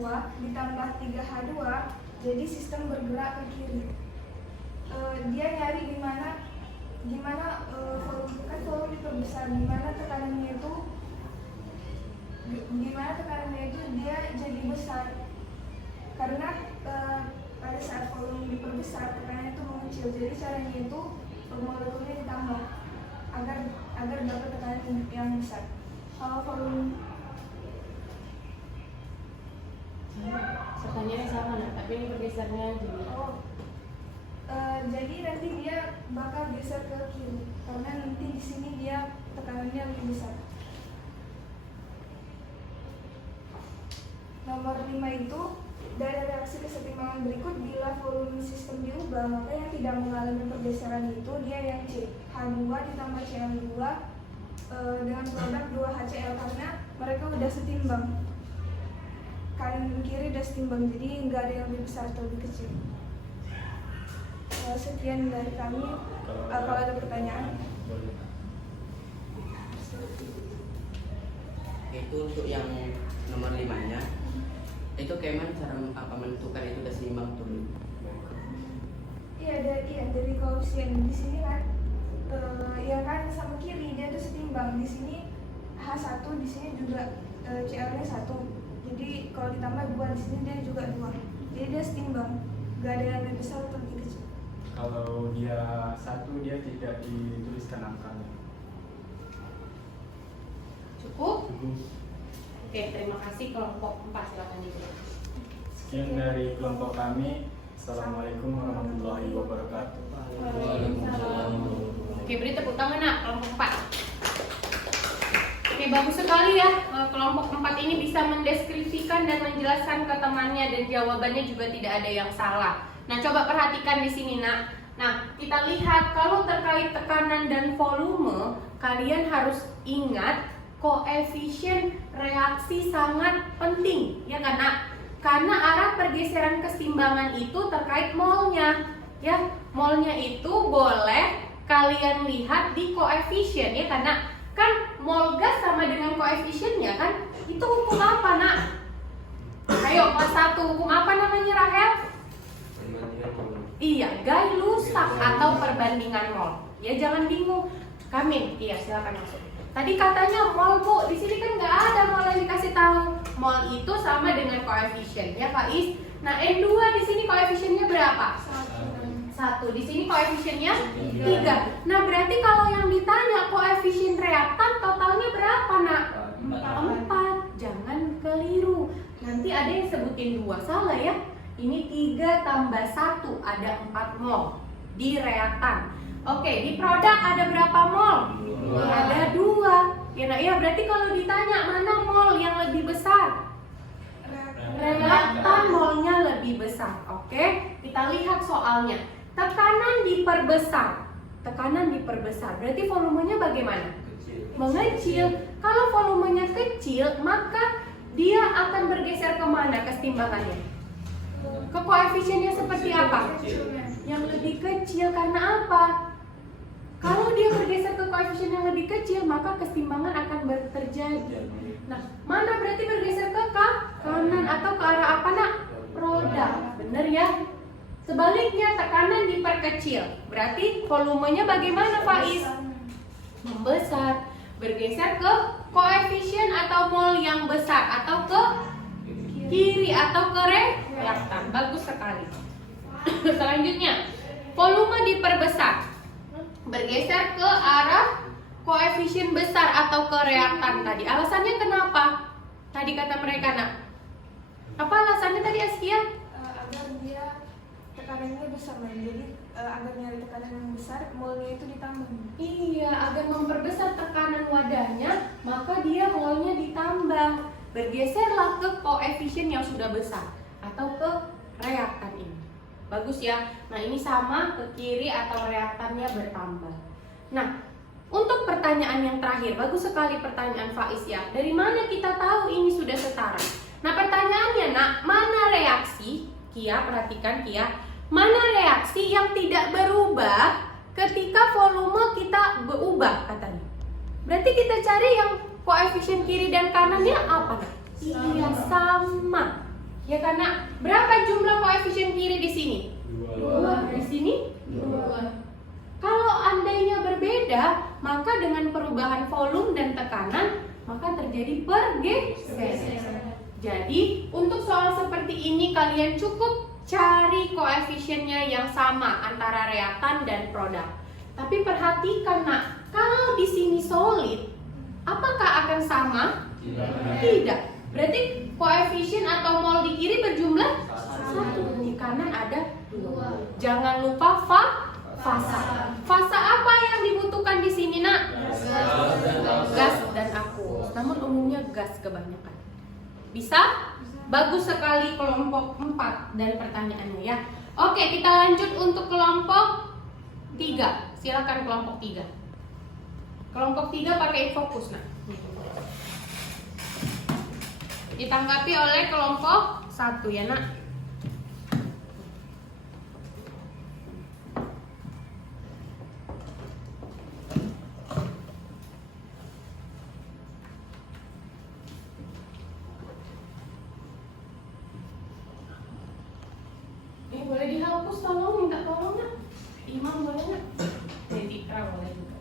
ditambah 3H2, jadi sistem bergerak ke kiri. Dia nyari gimana volume diperbesar, gimana tekanannya itu dia jadi besar. Karena pada saat volume diperbesar, tekanan itu mengecil. Jadi caranya itu molekulnya ditambah agar dapat tekanan yang besar. Kalau volume Pertanyaannya sama nak, tapi ini bergesernya aja. Jadi nanti dia bakal geser ke kiri karena nanti di sini dia tekanannya lebih besar. Nomor 5 itu dari reaksi kesetimbangan berikut, bila volume sistem diubah, maka yang tidak mengalami pergeseran itu dia yang C, H2 ditambah Cl2 dengan produk 2HCl, karena mereka udah setimbang, kanan dan kiri udah setimbang, jadi nggak ada yang lebih besar atau lebih kecil. Sekian dari kami. Kalau ada pertanyaan. Itu untuk yang nomor 5-nya. Itu kayak cara menentukan itu udah seimbang tuh? Iya dari koefisien di sini kan, ya kan sama kiri dia tuh setimbang. Di sini H1, di sini juga Cl-nya 1. Jadi kalau ditambah 2 di sini dia juga 2. Jadi dia setimbang, gak ada yang lebih besar atau lebih kecil. Kalau dia 1 dia tidak dituliskan angkanya. Cukup? Oke, terima kasih. Kelompok 4 silakan dijawab. Sekian dari kelompok kami. Assalamualaikum warahmatullahi wabarakatuh. Oke, beri tepuk tangan nak kelompok 4. Oke, bagus sekali ya. Kelompok 4 ini bisa mendeskripsikan dan menjelaskan ke temannya dan jawabannya juga tidak ada yang salah. Nah, coba perhatikan di sini nak. Nah, kita lihat kalau terkait tekanan dan volume, kalian harus ingat koefisien reaksi sangat penting, ya kan nak? Karena arah pergeseran kesetimbangan itu terkait molnya, ya. Molnya itu boleh kalian lihat di koefisien, ya, karena kan mol gas sama dengan koefisiennya kan. Itu hukum apa nak? Ayo kelas 1, hukum apa namanya Rahel? Iya, Gay-Lussac atau perbandingan mol. Ya jangan bingung. Kamin, iya silakan masuk. Tadi katanya mol bu, di sini kan nggak ada mol yang dikasih tahu. Mol itu sama dengan koefisien, ya Faiz. Nah N2 di sini koefisiennya berapa? 1. Di sini koefisiennya 3. Nah berarti kalau yang ditanya koefisien reaktan totalnya berapa nak? 4. Jangan keliru. Nanti ada yang sebutin 2, salah ya. Ini 3 tambah 1 ada 4 mol di reaktan. Oke, di produk ada berapa mol? Ada 2. Ya nak ya, berarti kalau ditanya mana mol yang lebih besar? Reaktan molnya lebih besar. Oke, kita lihat soalnya. Tekanan diperbesar. Tekanan diperbesar. Berarti volumenya bagaimana? Mengecil. Kalau volumenya kecil, maka dia akan bergeser kemana kesetimbangannya? Ke koefisiennya seperti apa? Yang lebih kecil. Karena apa? Kalau dia bergeser ke koefisien yang lebih kecil, maka kesetimbangan akan terjadi. Nah, mana berarti bergeser ke kanan atau ke arah apa nak? Produk. Bener ya? Sebaliknya tekanan diperkecil. Berarti volumenya bagaimana Faiz? Membesar. Bergeser ke koefisien atau mol yang besar atau ke kiri atau ke reaktan. Bagus sekali. Selanjutnya, volume diperbesar. Bergeser ke arah koefisien besar atau ke reaktan tadi. Alasannya kenapa? Tadi kata mereka nak. Apa alasannya tadi Askia? Agar dia tekanannya besar, jadi agar nyari tekanan yang besar, molnya itu ditambah. Iya, agar memperbesar tekanan wadahnya, maka dia molnya ditambah. Bergeserlah ke koefisien yang sudah besar atau ke reaktan ini. Bagus ya. Nah ini sama ke kiri atau reaktannya bertambah. Nah untuk pertanyaan yang terakhir, bagus sekali pertanyaan Faiz ya. Dari mana kita tahu ini sudah setara? Nah pertanyaannya nak, mana reaksi? Kia, perhatikan Kia. Mana reaksi yang tidak berubah ketika volume kita berubah katanya? Berarti kita cari yang koefisien kiri dan kanannya apa? Iya sama. Ya karena berapa jumlah koefisien kiri di sini? 2. Di sini 2. Kalau andainya berbeda, maka dengan perubahan volume dan tekanan, maka terjadi pergeseran. Jadi untuk soal seperti ini kalian cukup cari koefisiennya yang sama antara reaktan dan produk. Tapi perhatikan nak, kalau di sini solid, apakah akan sama? Tidak. Berarti koefisien atau mol di kiri berjumlah 1, di kanan ada 2. Jangan lupa fasa. Fasa apa yang dibutuhkan di sini nak? Gas dan aqueous. Namun umumnya gas kebanyakan. Bisa? Bagus sekali kelompok 4 dan pertanyaannya ya. Oke, kita lanjut untuk kelompok 3. Silakan kelompok 3. Kelompok 3 pakai fokus nah. Ditanggapi oleh kelompok 1 ya nak. Boleh dihapus tolong, minta tolong nak. Imam boleh nak? Jadi Ikra boleh juga.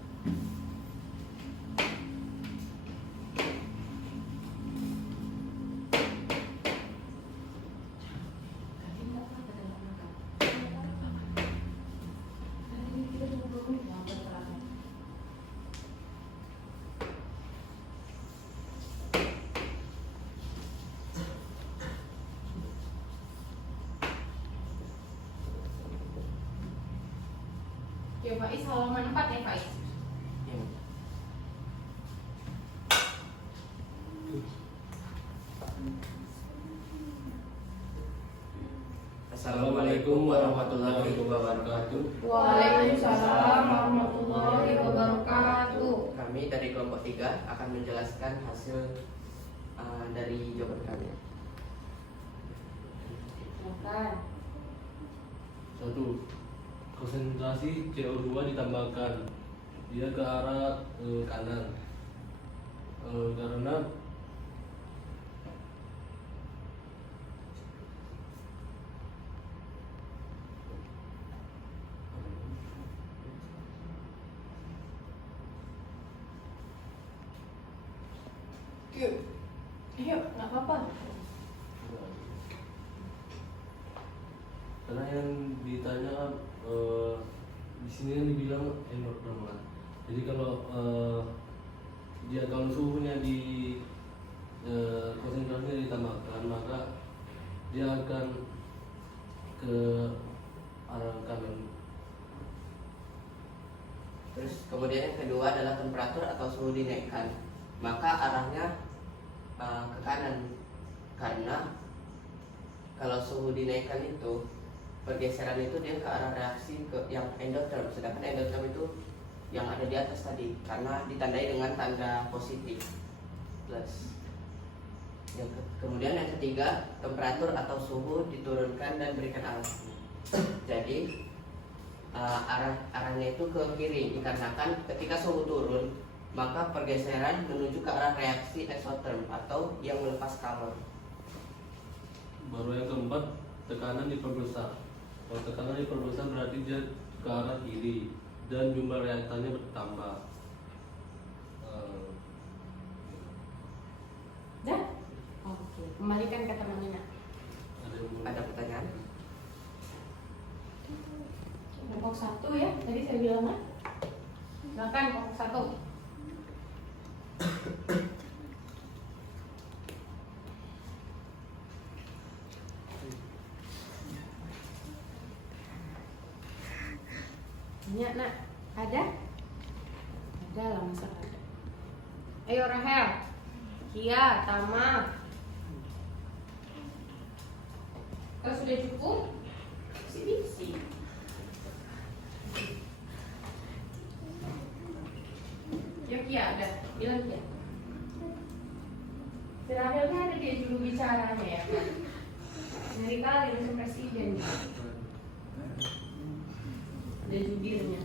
Oke, Faiz halaman 4 ya, Faiz. Ya. Assalamualaikum warahmatullahi wabarakatuh. Waalaikumsalam warahmatullahi wabarakatuh. Kami dari kelompok 3 akan menjelaskan hasil dari jawaban kami. Silakan. 1. Konsentrasi CO2 ditambahkan, dia ke arah kanan. Karena Ayo, nggak apa-apa. karena yang ditanya di sini kan dibilang endotherm kan. Jadi kalau kalau suhunya di konsentrasinya ditambahkan, maka dia akan ke arah kanan. Terus kemudian yang kedua adalah temperatur atau suhu dinaikkan, maka arahnya ke kanan, karena kalau suhu dinaikkan itu pergeseran itu dia ke arah reaksi ke yang endotherm, sedangkan endotherm itu yang ada di atas tadi karena ditandai dengan tanda positif plus. Kemudian yang ketiga, temperatur atau suhu diturunkan dan berikan arah. Jadi arahnya itu ke kiri dikarenakan ketika suhu turun maka pergeseran menuju ke arah reaksi exotherm atau yang melepas kalor. Baru yang keempat, tekanan diperbesar. Kalau tekanan diperbesar berarti dia ke arah kiri dan jumlah reaktannya bertambah. Dah? Oke, kembalikan ke temannya. Ada pertanyaan? Kelompok 1 ya, tadi saya bilang kan? Silakan kelompok 1. Iya, nak. Ada? Ada lah, masa nggak ada. Ayo Rahel. Kia, Tama. Kalau sudah cukup, bisi-bisi. Ya Kia, ada. Bilang Kia. Si Rahel kan ada dia juru bicaranya ya kan? Dari kali langsung presiden. Ada jubirnya.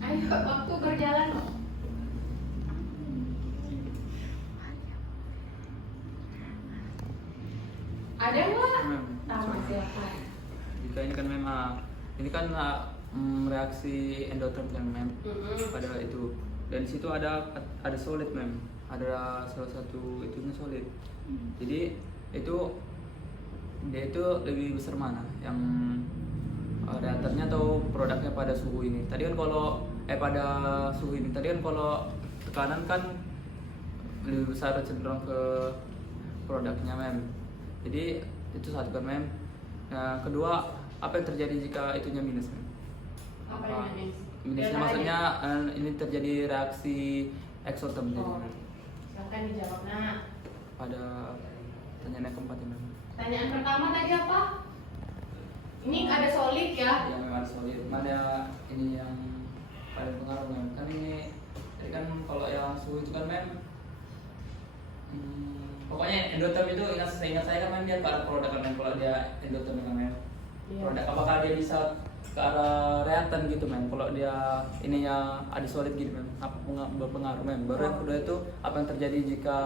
Ayo, waktu berjalan loh. Ada nggak? Tama silakan. Jika ini kan memang ini kan reaksi endotherm kan mem pada itu, dan situ ada solid mem, ada salah satu itunya solid. Jadi itu dia itu lebih besar mana yang reaktornya atau produknya pada suhu ini. Tadi kan kalau pada suhu ini tadi kan kalau tekanan kan lebih besar cenderung ke produknya mem. Jadi itu satu kan mem. Nah, kedua, apa yang terjadi jika itunya minus mem? Apa yang minus? Minusnya maksudnya ini terjadi reaksi exotherm. Oh, silakan dijawab nak. Pada pertanyaan yang keempat ini. Pertanyaan pertama tadi apa? Ini ada solid ya? Ya memang solid. Ada ini yang paling pengaruh mem. Kan ini tadi kan kalau yang suhu itu kan mem. Pokoknya endotherm itu ingat saya kan mem dia ke arah produk kan mem. Kalau dia endotherm kan mem. Produk apakah dia bisa ke arah reaktan gitu mem? Kalau dia ininya ada solid gitu mem, apa berpengaruh mem? Baru yang kedua itu apa yang terjadi jika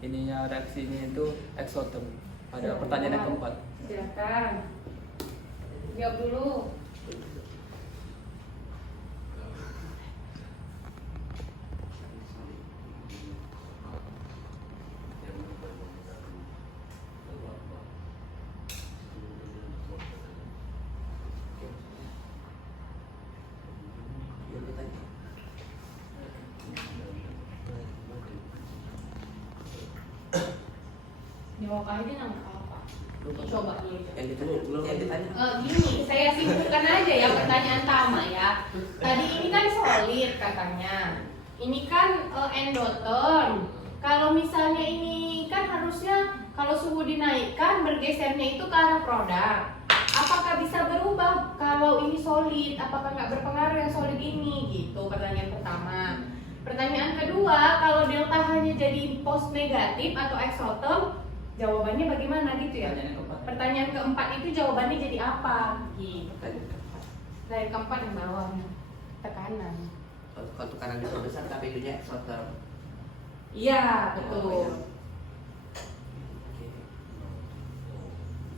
ininya reaksi ini itu exotherm? Ada pertanyaan yang keempat. Silakan. Jawab dulu. Jawab aja nggak apa-apa. Coba dulu. Yang ditanya. Gini, saya simpulkan aja ya pertanyaan Tama ya. Tadi ini kan solid katanya. Ini kan endoterm. Kalau misalnya ini kan harusnya kalau suhu dinaikkan bergesernya itu ke arah produk. Apakah bisa berubah kalau ini solid? Apakah nggak berpengaruh yang solid ini? Gitu pertanyaan pertama. Pertanyaan kedua, kalau delta hanya jadi post negatif atau exotherm, jawabannya bagaimana gitu ya? Pertanyaan keempat itu jawabannya jadi apa? Gitu. Dari keempat yang bawah, tekanan. Kalau tekanan diperbesar tapi itunya exotherm. Iya, betul.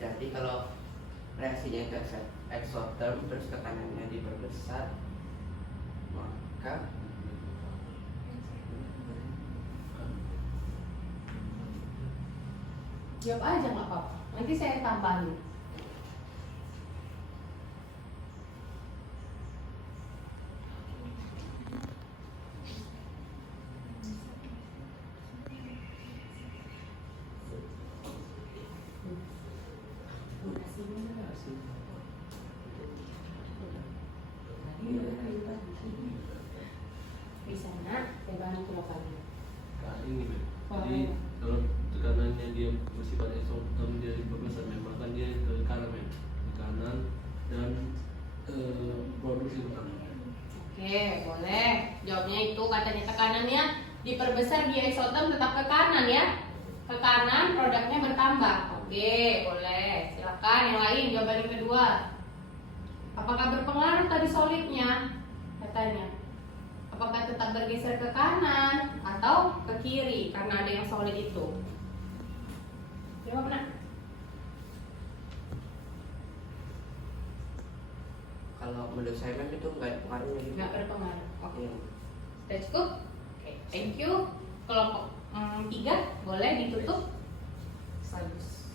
Jadi kalau reaksinya itu exotherm terus tekanannya diperbesar, maka Jawab aja nggak apa-apa. Nanti saya tambahin. Bisa nak, saya bantu lagi. Nah, ini Ben. Jadi kalau tekanannya dia bersifat exotherm dia diperbesar, memang kan dia ke kanan Men. Ke kanan dan produksi utama. Oke, boleh. Jawabnya itu katanya tekanannya diperbesar di exotherm tetap ke kanan ya. Ke kanan produknya bertambah. Oke, boleh. Silakan yang lain jawaban yang kedua. Apakah berpengaruh tadi solidnya? Katanya. Apakah tetap bergeser ke kanan atau ke kiri karena ada yang solid itu? Jawab nak. kalau menurut saya memang itu nggak ada pengaruhnya gitu. Nggak berpengaruh. Oke. Iya. Sudah cukup? Oke, thank you. Kelompok 3 boleh ditutup. Bagus.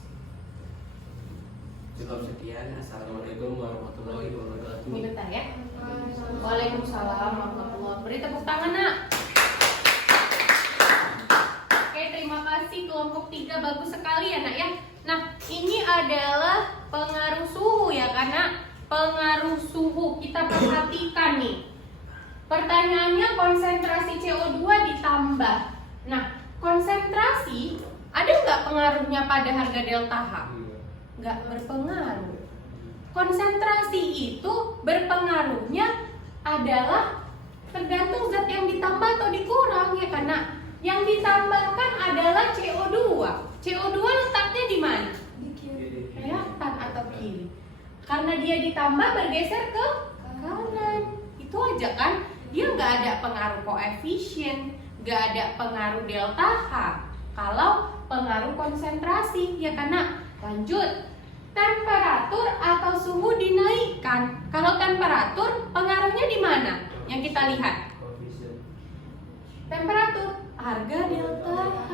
Cukup sekian. Assalamualaikum warahmatullahi wabarakatuh. Ini bentar ya. Waalaikumsalam warahmatullahi wabarakatuh. Beri tepuk tangan nak. Oke, terima kasih kelompok 3, bagus sekali ya nak ya. Nah, ini adalah pengaruh suhu ya, karena pengaruh suhu kita perhatikan nih. Pertanyaannya konsentrasi CO2 ditambah. Nah, konsentrasi ada nggak pengaruhnya pada harga delta H? Nggak berpengaruh. Konsentrasi itu berpengaruhnya adalah tergantung zat yang ditambah atau dikurang ya, karena yang ditambahkan adalah CO2. CO2 letaknya di mana? Di kiri. Reaktan atau kiri. Karena dia ditambah bergeser ke kanan. Itu aja kan? Dia nggak ada pengaruh koefisien, nggak ada pengaruh delta H. Kalau pengaruh konsentrasi ya, karena lanjut. Temperatur atau suhu dinaikkan. Kalau temperatur pengaruhnya di mana? Yang kita lihat. Temperatur, harga delta H.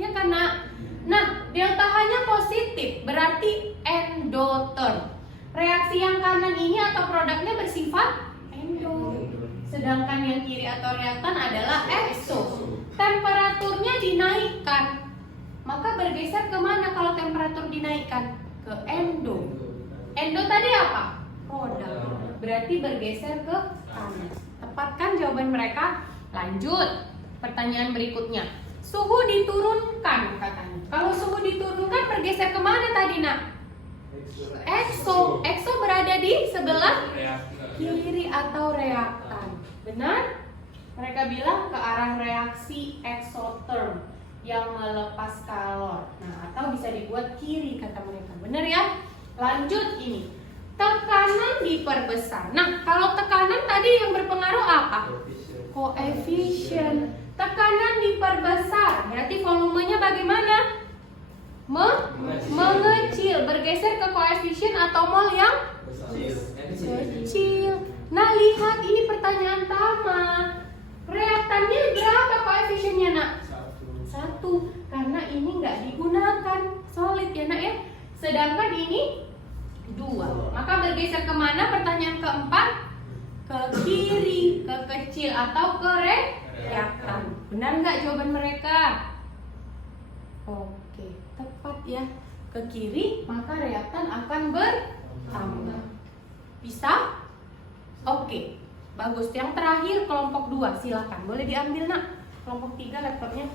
Ya karena, nah delta H-nya positif, berarti endotherm. Reaksi yang kanan ini atau produknya bersifat endo. Sedangkan yang kiri atau reaktan adalah exo. Temperaturnya dinaikkan. Maka bergeser kemana kalau temperatur dinaikkan? Ke endo. Endo tadi apa? Produk. Berarti bergeser ke kanan. Tepatkan jawaban mereka. Lanjut. Pertanyaan berikutnya. Suhu diturunkan katanya. Kalau suhu diturunkan bergeser kemana tadi nak? Exo. Exo berada di sebelah kiri atau reaktan. Benar? Mereka bilang ke arah reaksi exotherm yang melepas kalor. Nah, atau bisa dibuat kiri kata mereka. Benar ya? Lanjut ini. Tekanan diperbesar. Nah, kalau tekanan tadi yang berpengaruh apa? Koefisien. Tekanan diperbesar. Berarti volumenya bagaimana? Mengecil. Bergeser ke koefisien atau mol yang kecil. Nah, lihat ini pertanyaan Tama. Reaktannya berapa koefisiennya nak? 1, karena ini nggak digunakan solid ya nak ya. Sedangkan ini 2. Maka bergeser kemana? Pertanyaan keempat, ke kiri, ke kecil atau ke reaktan. Benar nggak jawaban mereka? Oke, tepat ya. ke kiri, maka reaktan akan bertambah. Bisa? Oke, bagus. Yang terakhir kelompok 2, silakan. Boleh diambil nak. Kelompok 3 laptopnya.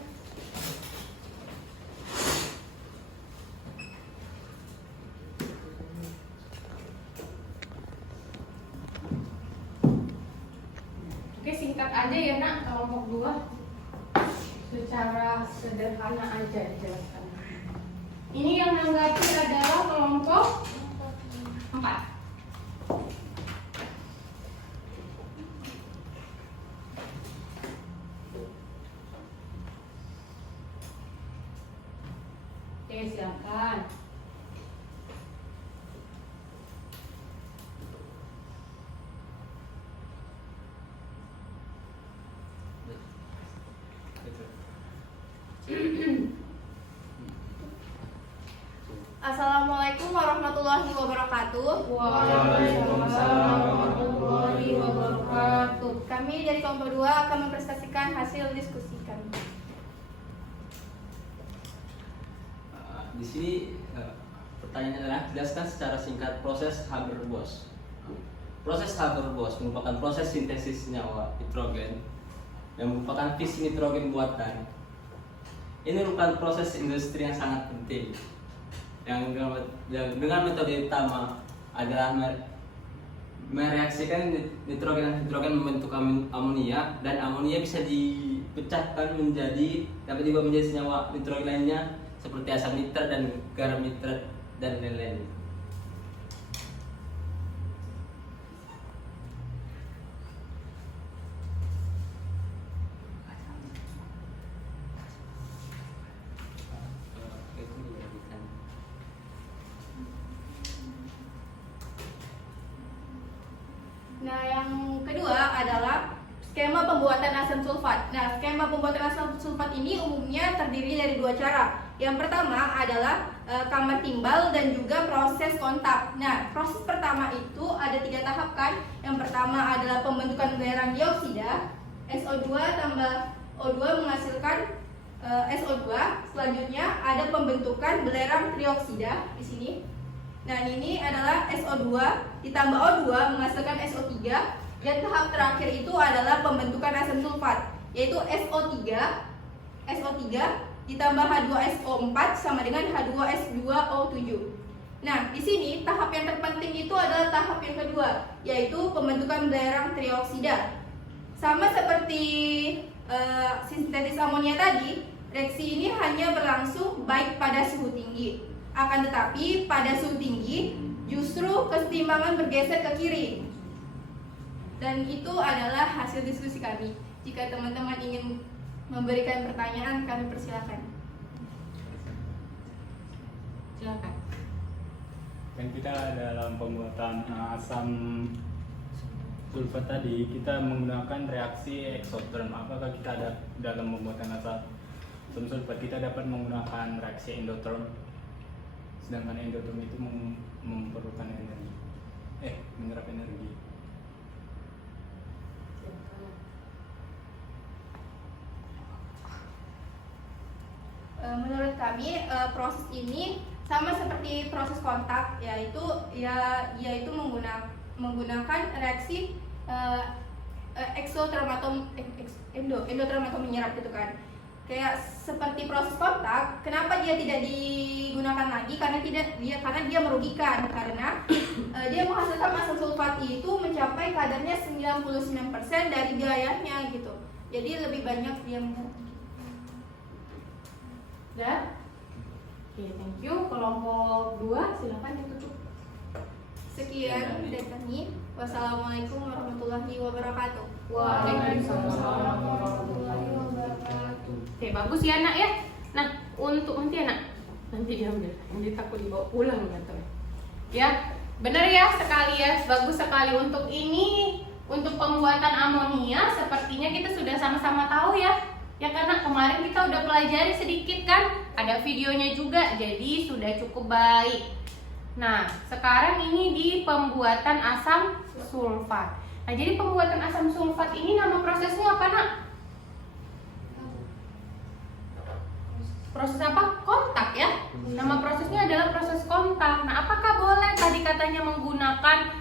Oke, singkat aja ya nak, kelompok 2. Secara sederhana aja dijelaskan. Ini yang menanggapi adalah kelompok 4. Oke, silakan. Assalamualaikum warahmatullahi wabarakatuh. Waalaikumsalam warahmatullahi wabarakatuh. Kami dari kelompok 2 akan mempresentasikan hasil diskusi kami. Di sini pertanyaannya adalah jelaskan secara singkat proses Haber-Bosch. Proses Haber-Bosch merupakan proses sintesis senyawa nitrogen yang merupakan fisi nitrogen buatan. Ini merupakan proses industri yang sangat penting yang dengan metode utama adalah mereaksikan nitrogen dan hidrogen membentuk amonia, dan amonia bisa dipecahkan dapat dibuat menjadi senyawa nitrogen lainnya seperti asam nitrat dan garam nitrat dan lain-lain. Nah, yang kedua adalah skema pembuatan asam sulfat. Nah, skema pembuatan asam sulfat ini umumnya terdiri dari 2 cara. Yang pertama adalah kamar timbal dan juga proses kontak. Nah, proses pertama itu ada 3 tahap kan. Yang pertama adalah pembentukan belerang dioksida, SO2 tambah O2 menghasilkan SO2. Selanjutnya ada pembentukan belerang trioksida di sini. Nah, ini adalah SO2 ditambah O2 menghasilkan SO3, dan tahap terakhir itu adalah pembentukan asam sulfat, yaitu SO3 ditambah H2SO4 sama dengan H2S2O7. Nah, di sini tahap yang terpenting itu adalah tahap yang kedua, yaitu pembentukan belerang trioksida. Sama seperti sintesis amonia tadi, reaksi ini hanya berlangsung baik pada suhu tinggi. Akan tetapi pada suhu tinggi justru kesetimbangan bergeser ke kiri. Dan itu adalah hasil diskusi kami. Jika teman-teman ingin memberikan pertanyaan, kami persilakan. Silakan. Dan kita dalam pembuatan asam sulfat tadi kita menggunakan reaksi eksoterm. Apakah kita ada dalam pembuatan asam sulfat kita dapat menggunakan reaksi endoterm? Sedangkan endoterm itu memerlukan energi, menyerap energi. Menurut kami proses ini sama seperti proses kontak, yaitu menggunakan reaksi endoterm atau menyerap gitu kan. Kayak seperti proses kontak, kenapa dia tidak digunakan lagi? Karena dia merugikan, karena dia menghasilkan asam sulfat itu mencapai kadarnya 99% dari biayanya gitu. Jadi lebih banyak dia menyerap. Ya. Oke, thank you. Kelompok 2 silakan ditutup. Sekian dari kami. Wassalamualaikum warahmatullahi wabarakatuh. Waalaikumsalam warahmatullahi wabarakatuh. Oke, bagus ya nak ya. Nah, untuk nanti ya nak, nanti diambil. Nanti takut dibawa pulang katanya. Ya, benar ya sekali ya. Bagus sekali untuk ini. Untuk pembuatan amonia, sepertinya kita sudah sama-sama tahu ya. Ya karena kemarin kita udah pelajari sedikit kan, ada videonya juga, jadi sudah cukup baik. Nah, sekarang ini di pembuatan asam sulfat. Nah, jadi pembuatan asam sulfat ini nama prosesnya apa nak? Proses apa? Kontak ya. Nama prosesnya adalah kontak. Nah, apakah boleh tadi katanya menggunakan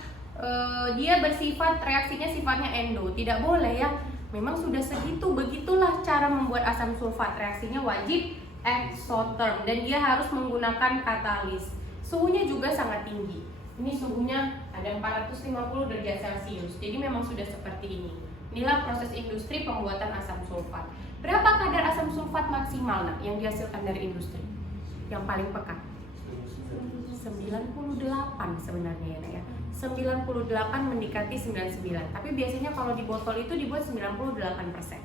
dia bersifat reaksinya sifatnya endo? Tidak boleh ya. Memang sudah segitu, begitulah cara membuat asam sulfat. Reaksinya wajib eksoterm dan dia harus menggunakan katalis. Suhunya juga sangat tinggi. Ini suhunya ada 450 derajat Celcius. Jadi memang sudah seperti ini. Inilah proses industri pembuatan asam sulfat. Berapa kadar asam sulfat maksimal yang dihasilkan dari industri? Yang paling pekat? 98 sebenarnya ya, Nak, ya. 98 mendekati 99. Tapi biasanya kalau di botol itu dibuat 98%.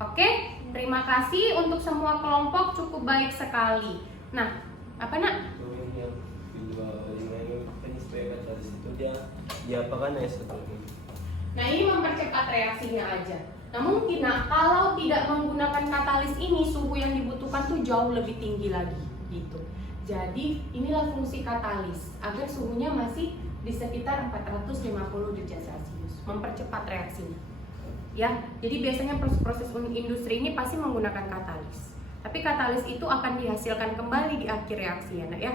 Oke, terima kasih untuk semua kelompok, cukup baik sekali. Nah, apa Nak? yang kedua penyesuaian katalis itu dia apa kan ya sebetulnya? Nah, ini mempercepat reaksinya aja. Nah, mungkin kalau tidak menggunakan katalis ini, suhu yang dibutuhkan tuh jauh lebih tinggi lagi gitu. Jadi inilah fungsi katalis, agar suhunya masih di sekitar 450 derajat Celcius, mempercepat reaksinya. Ya, jadi biasanya proses industri ini pasti menggunakan katalis. Tapi katalis itu akan dihasilkan kembali di akhir reaksi ya, Nak ya.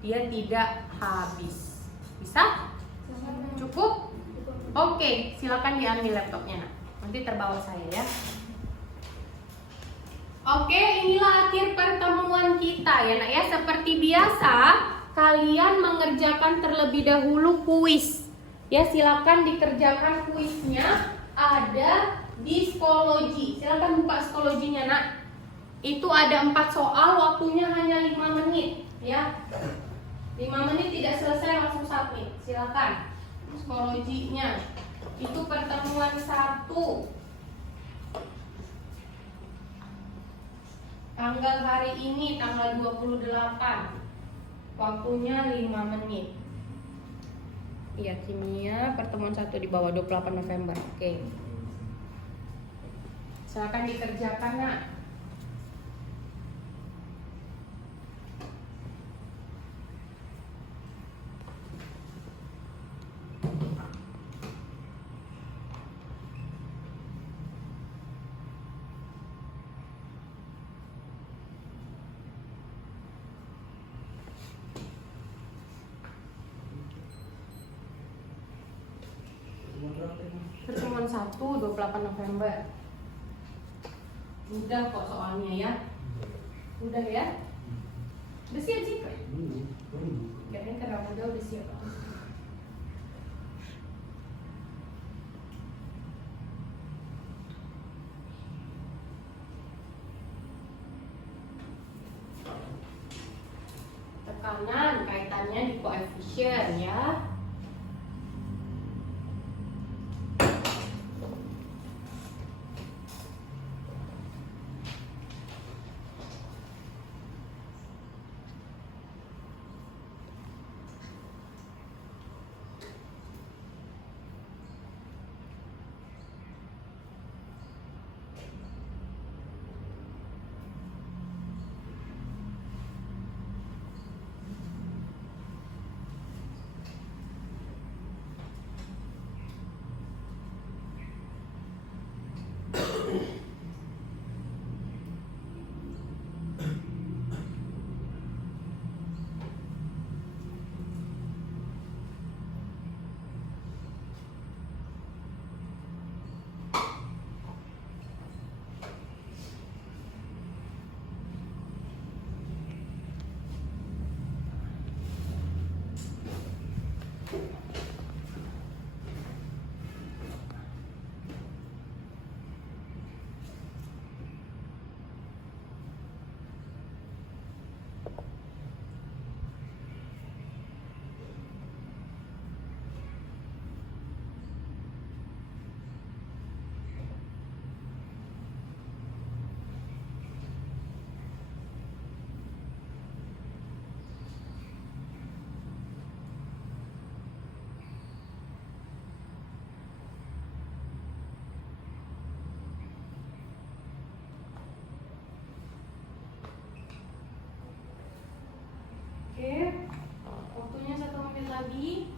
Dia tidak habis. Bisa? Cukup? Oke, silakan diambil laptopnya, Nak. Nanti terbawa saya ya. Oke, inilah akhir pertemuan kita ya, Nak ya. Seperti biasa, kalian mengerjakan terlebih dahulu kuis. Ya, silakan dikerjakan kuisnya. Ada di psikologi. Silakan buka psikologinya, Nak. Itu ada 4 soal, waktunya hanya 5 menit ya. 5 menit tidak selesai langsung submit. Silakan. Psikologinya. Itu pertemuan 1. Tanggal hari ini tanggal 28. Waktunya 5 menit. Iya, kimia pertemuan 1 di bawah 28 November. Oke. Silakan dikerjakan, Nak. Pertemuan 1 28 November. Udah kok soalnya ya. Udah ya? Udah siap sih? Kayaknya karena udah siap. Tekanan kaitannya di koefisien ya. Oke, waktunya 1 menit lagi.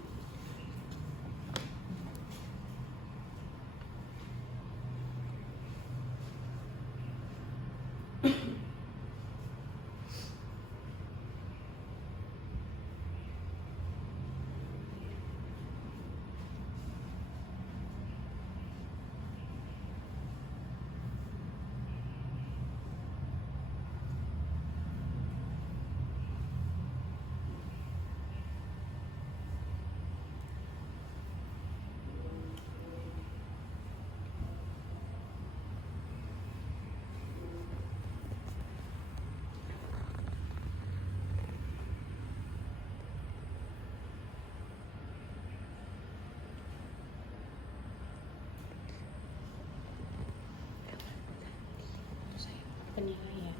penilaian.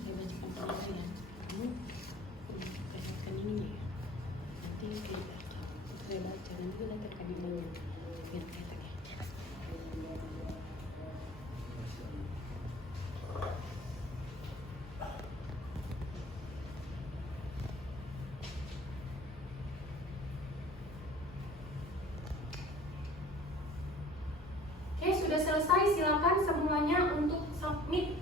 Saya bacakan penilaian. Kamu perhatikan ininya ya. Nanti saya baca nanti nanti kami bilang biar kelihatan ya. Oke, sudah selesai. Silakan semuanya untuk submit.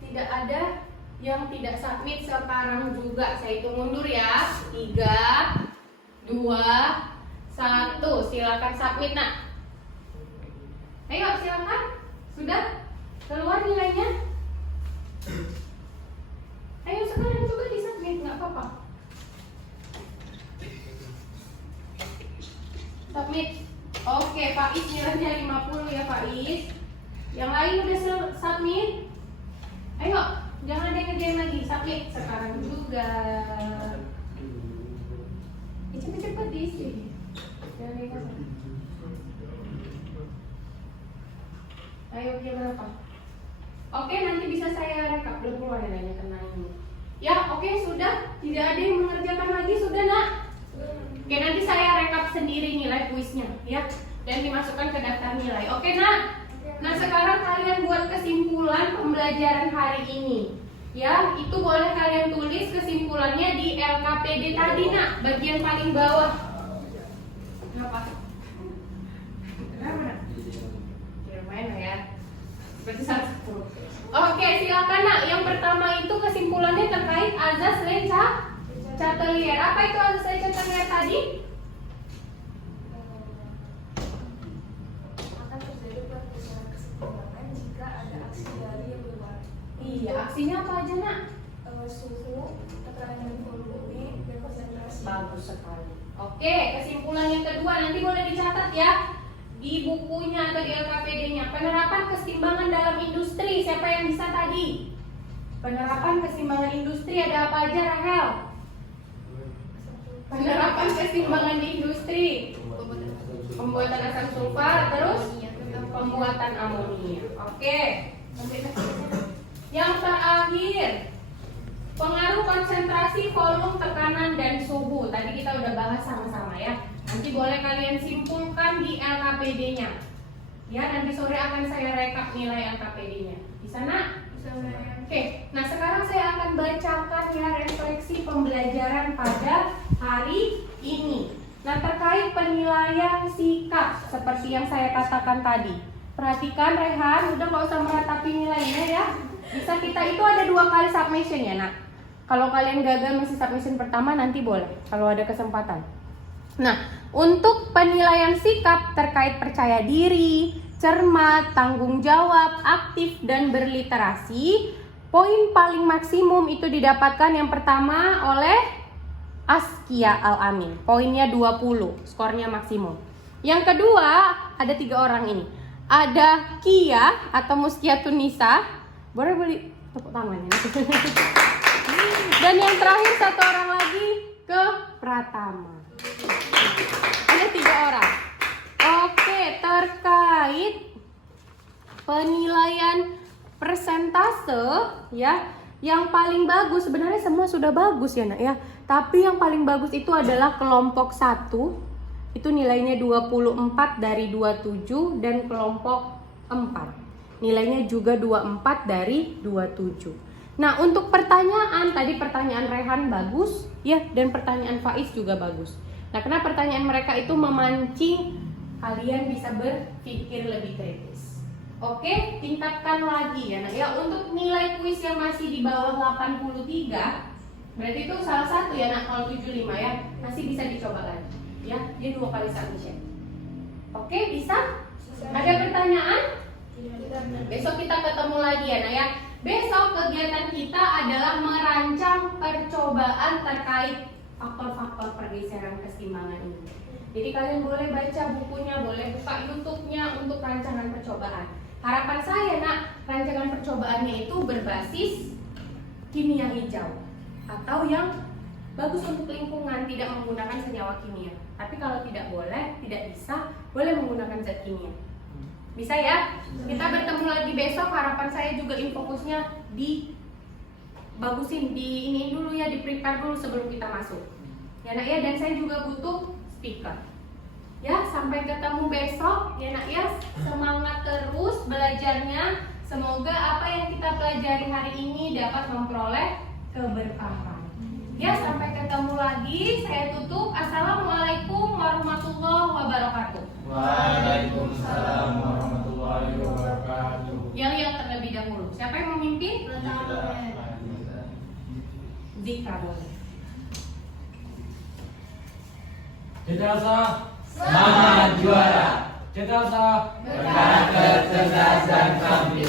Tidak ada yang tidak submit sekarang juga. Saya hitung mundur ya. 3, 2, 1. Silakan submit, Nak. Ayo, silakan. Sudah keluar nilainya? Ayo sekarang juga di submit, nggak apa-apa. Submit. Oke, Pak Is nilainya 50 ya Pak Is. Yang lain udah submit? Ayo, jangan ada yang ngerjain lagi, submit sekarang juga. Cepet-cepet diisi. Ayo, dia berapa? Oke, nanti bisa saya rekap. Belum keluar nilainya karena ini. Ya, oke, sudah. Tidak ada yang mengerjakan lagi, sudah Nak? Oke, nanti saya rekap sendiri nilai kuisnya ya, dan dimasukkan ke daftar nilai. Oke, Nak? Nah, sekarang kalian buat kesimpulan pembelajaran hari ini. Ya, itu boleh kalian tulis kesimpulannya di LKPD tadi, Nak, bagian paling bawah. Kenapa? Kenapa, Nak? Lumayan lah ya. Berarti 1. Oke, silakan Nak. Yang pertama itu kesimpulannya terkait azas Letelier. Apa itu azas Letelier tadi? Akan terjadi pergeseran kesetimbangan jika ada aksi dari yang berbalik. Iya, aksinya apa aja Nak? Suhu, tekanan volume, dan konsentrasi. Bagus sekali. Oke, kesimpulan yang kedua nanti boleh dicatat ya di bukunya atau di LKPD-nya. Penerapan keseimbangan dalam industri. Siapa yang bisa tadi? Penerapan keseimbangan industri ada apa aja, Rahel? Penerapan keseimbangan di industri. Pembuatan asam sulfat, terus pembuatan amonia. Oke. Yang terakhir, pengaruh konsentrasi, volume, tekanan, dan suhu. Tadi kita udah bahas sama-sama ya. Nanti boleh kalian simpulkan di LKPD-nya. Ya, nanti sore akan saya rekap nilai LKPD-nya. Bisa, Nak? Bisa. Oke, nah sekarang saya akan bacakan ya refleksi pembelajaran pada hari ini. Nah, terkait penilaian sikap seperti yang saya katakan tadi. Perhatikan Rehan, udah nggak usah meratapi nilainya ya. Bisa kita itu ada 2 kali submission ya, Nak. Kalau kalian gagal masih submission pertama nanti boleh kalau ada kesempatan. Nah, untuk penilaian sikap terkait percaya diri, cermat, tanggung jawab, aktif, dan berliterasi, poin paling maksimum itu didapatkan yang pertama oleh Askia Al-Amin. Poinnya 20, skornya maksimum. Yang kedua, ada 3 orang ini. Ada Kia atau Muskiatun Nisa. Boleh beli tepuk tangannya. Dan yang terakhir 1 orang lagi ke Pratama. Ada 3 orang. Oke, terkait penilaian persentase ya, yang paling bagus sebenarnya semua sudah bagus ya Nak ya. Tapi yang paling bagus itu adalah kelompok 1. Itu nilainya 24 dari 27 dan kelompok 4. Nilainya juga 24 dari 27. Nah, untuk pertanyaan tadi pertanyaan Rehan bagus ya, dan pertanyaan Faiz juga bagus. Nah, karena pertanyaan mereka itu memancing kalian bisa berpikir lebih kritis. Oke, tingkatkan lagi ya. Nah, ya untuk nilai kuis yang masih di bawah 83, berarti itu salah satu ya Nak, kalau 75 ya, masih bisa dicoba lagi. Ya, dia 2 kali submission. Oke, bisa? Ada pertanyaan? Besok kita ketemu lagi ya Nak ya. Besok kegiatan kita adalah merancang percobaan terkait faktor-faktor pergeseran keseimbangan ini. Jadi kalian boleh baca bukunya, boleh buka YouTube-nya untuk rancangan percobaan. Harapan saya Nak, rancangan percobaannya itu berbasis kimia hijau atau yang bagus untuk lingkungan, tidak menggunakan senyawa kimia. Tapi kalau tidak boleh, tidak bisa, boleh menggunakan zat kimia. Bisa ya? Kita bertemu lagi besok. Harapan saya juga infokusnya dibagusin, di ini dulu ya, di prepare dulu sebelum kita masuk. Ya nak ya, dan saya juga butuh speaker. Ya, sampai ketemu besok ya nak ya. Semangat terus belajarnya. Semoga apa yang kita pelajari hari ini dapat memperoleh keberkahan. Ya, sampai ketemu lagi. Saya tutup. Assalamualaikum warahmatullahi wabarakatuh. Waalaikumsalam warahmatullahi wabarakatuh. Yang terlebih dahulu. Siapa yang memimpin? Zika boleh. Citra semangat juara. Citra Berkat kecerdasan kami.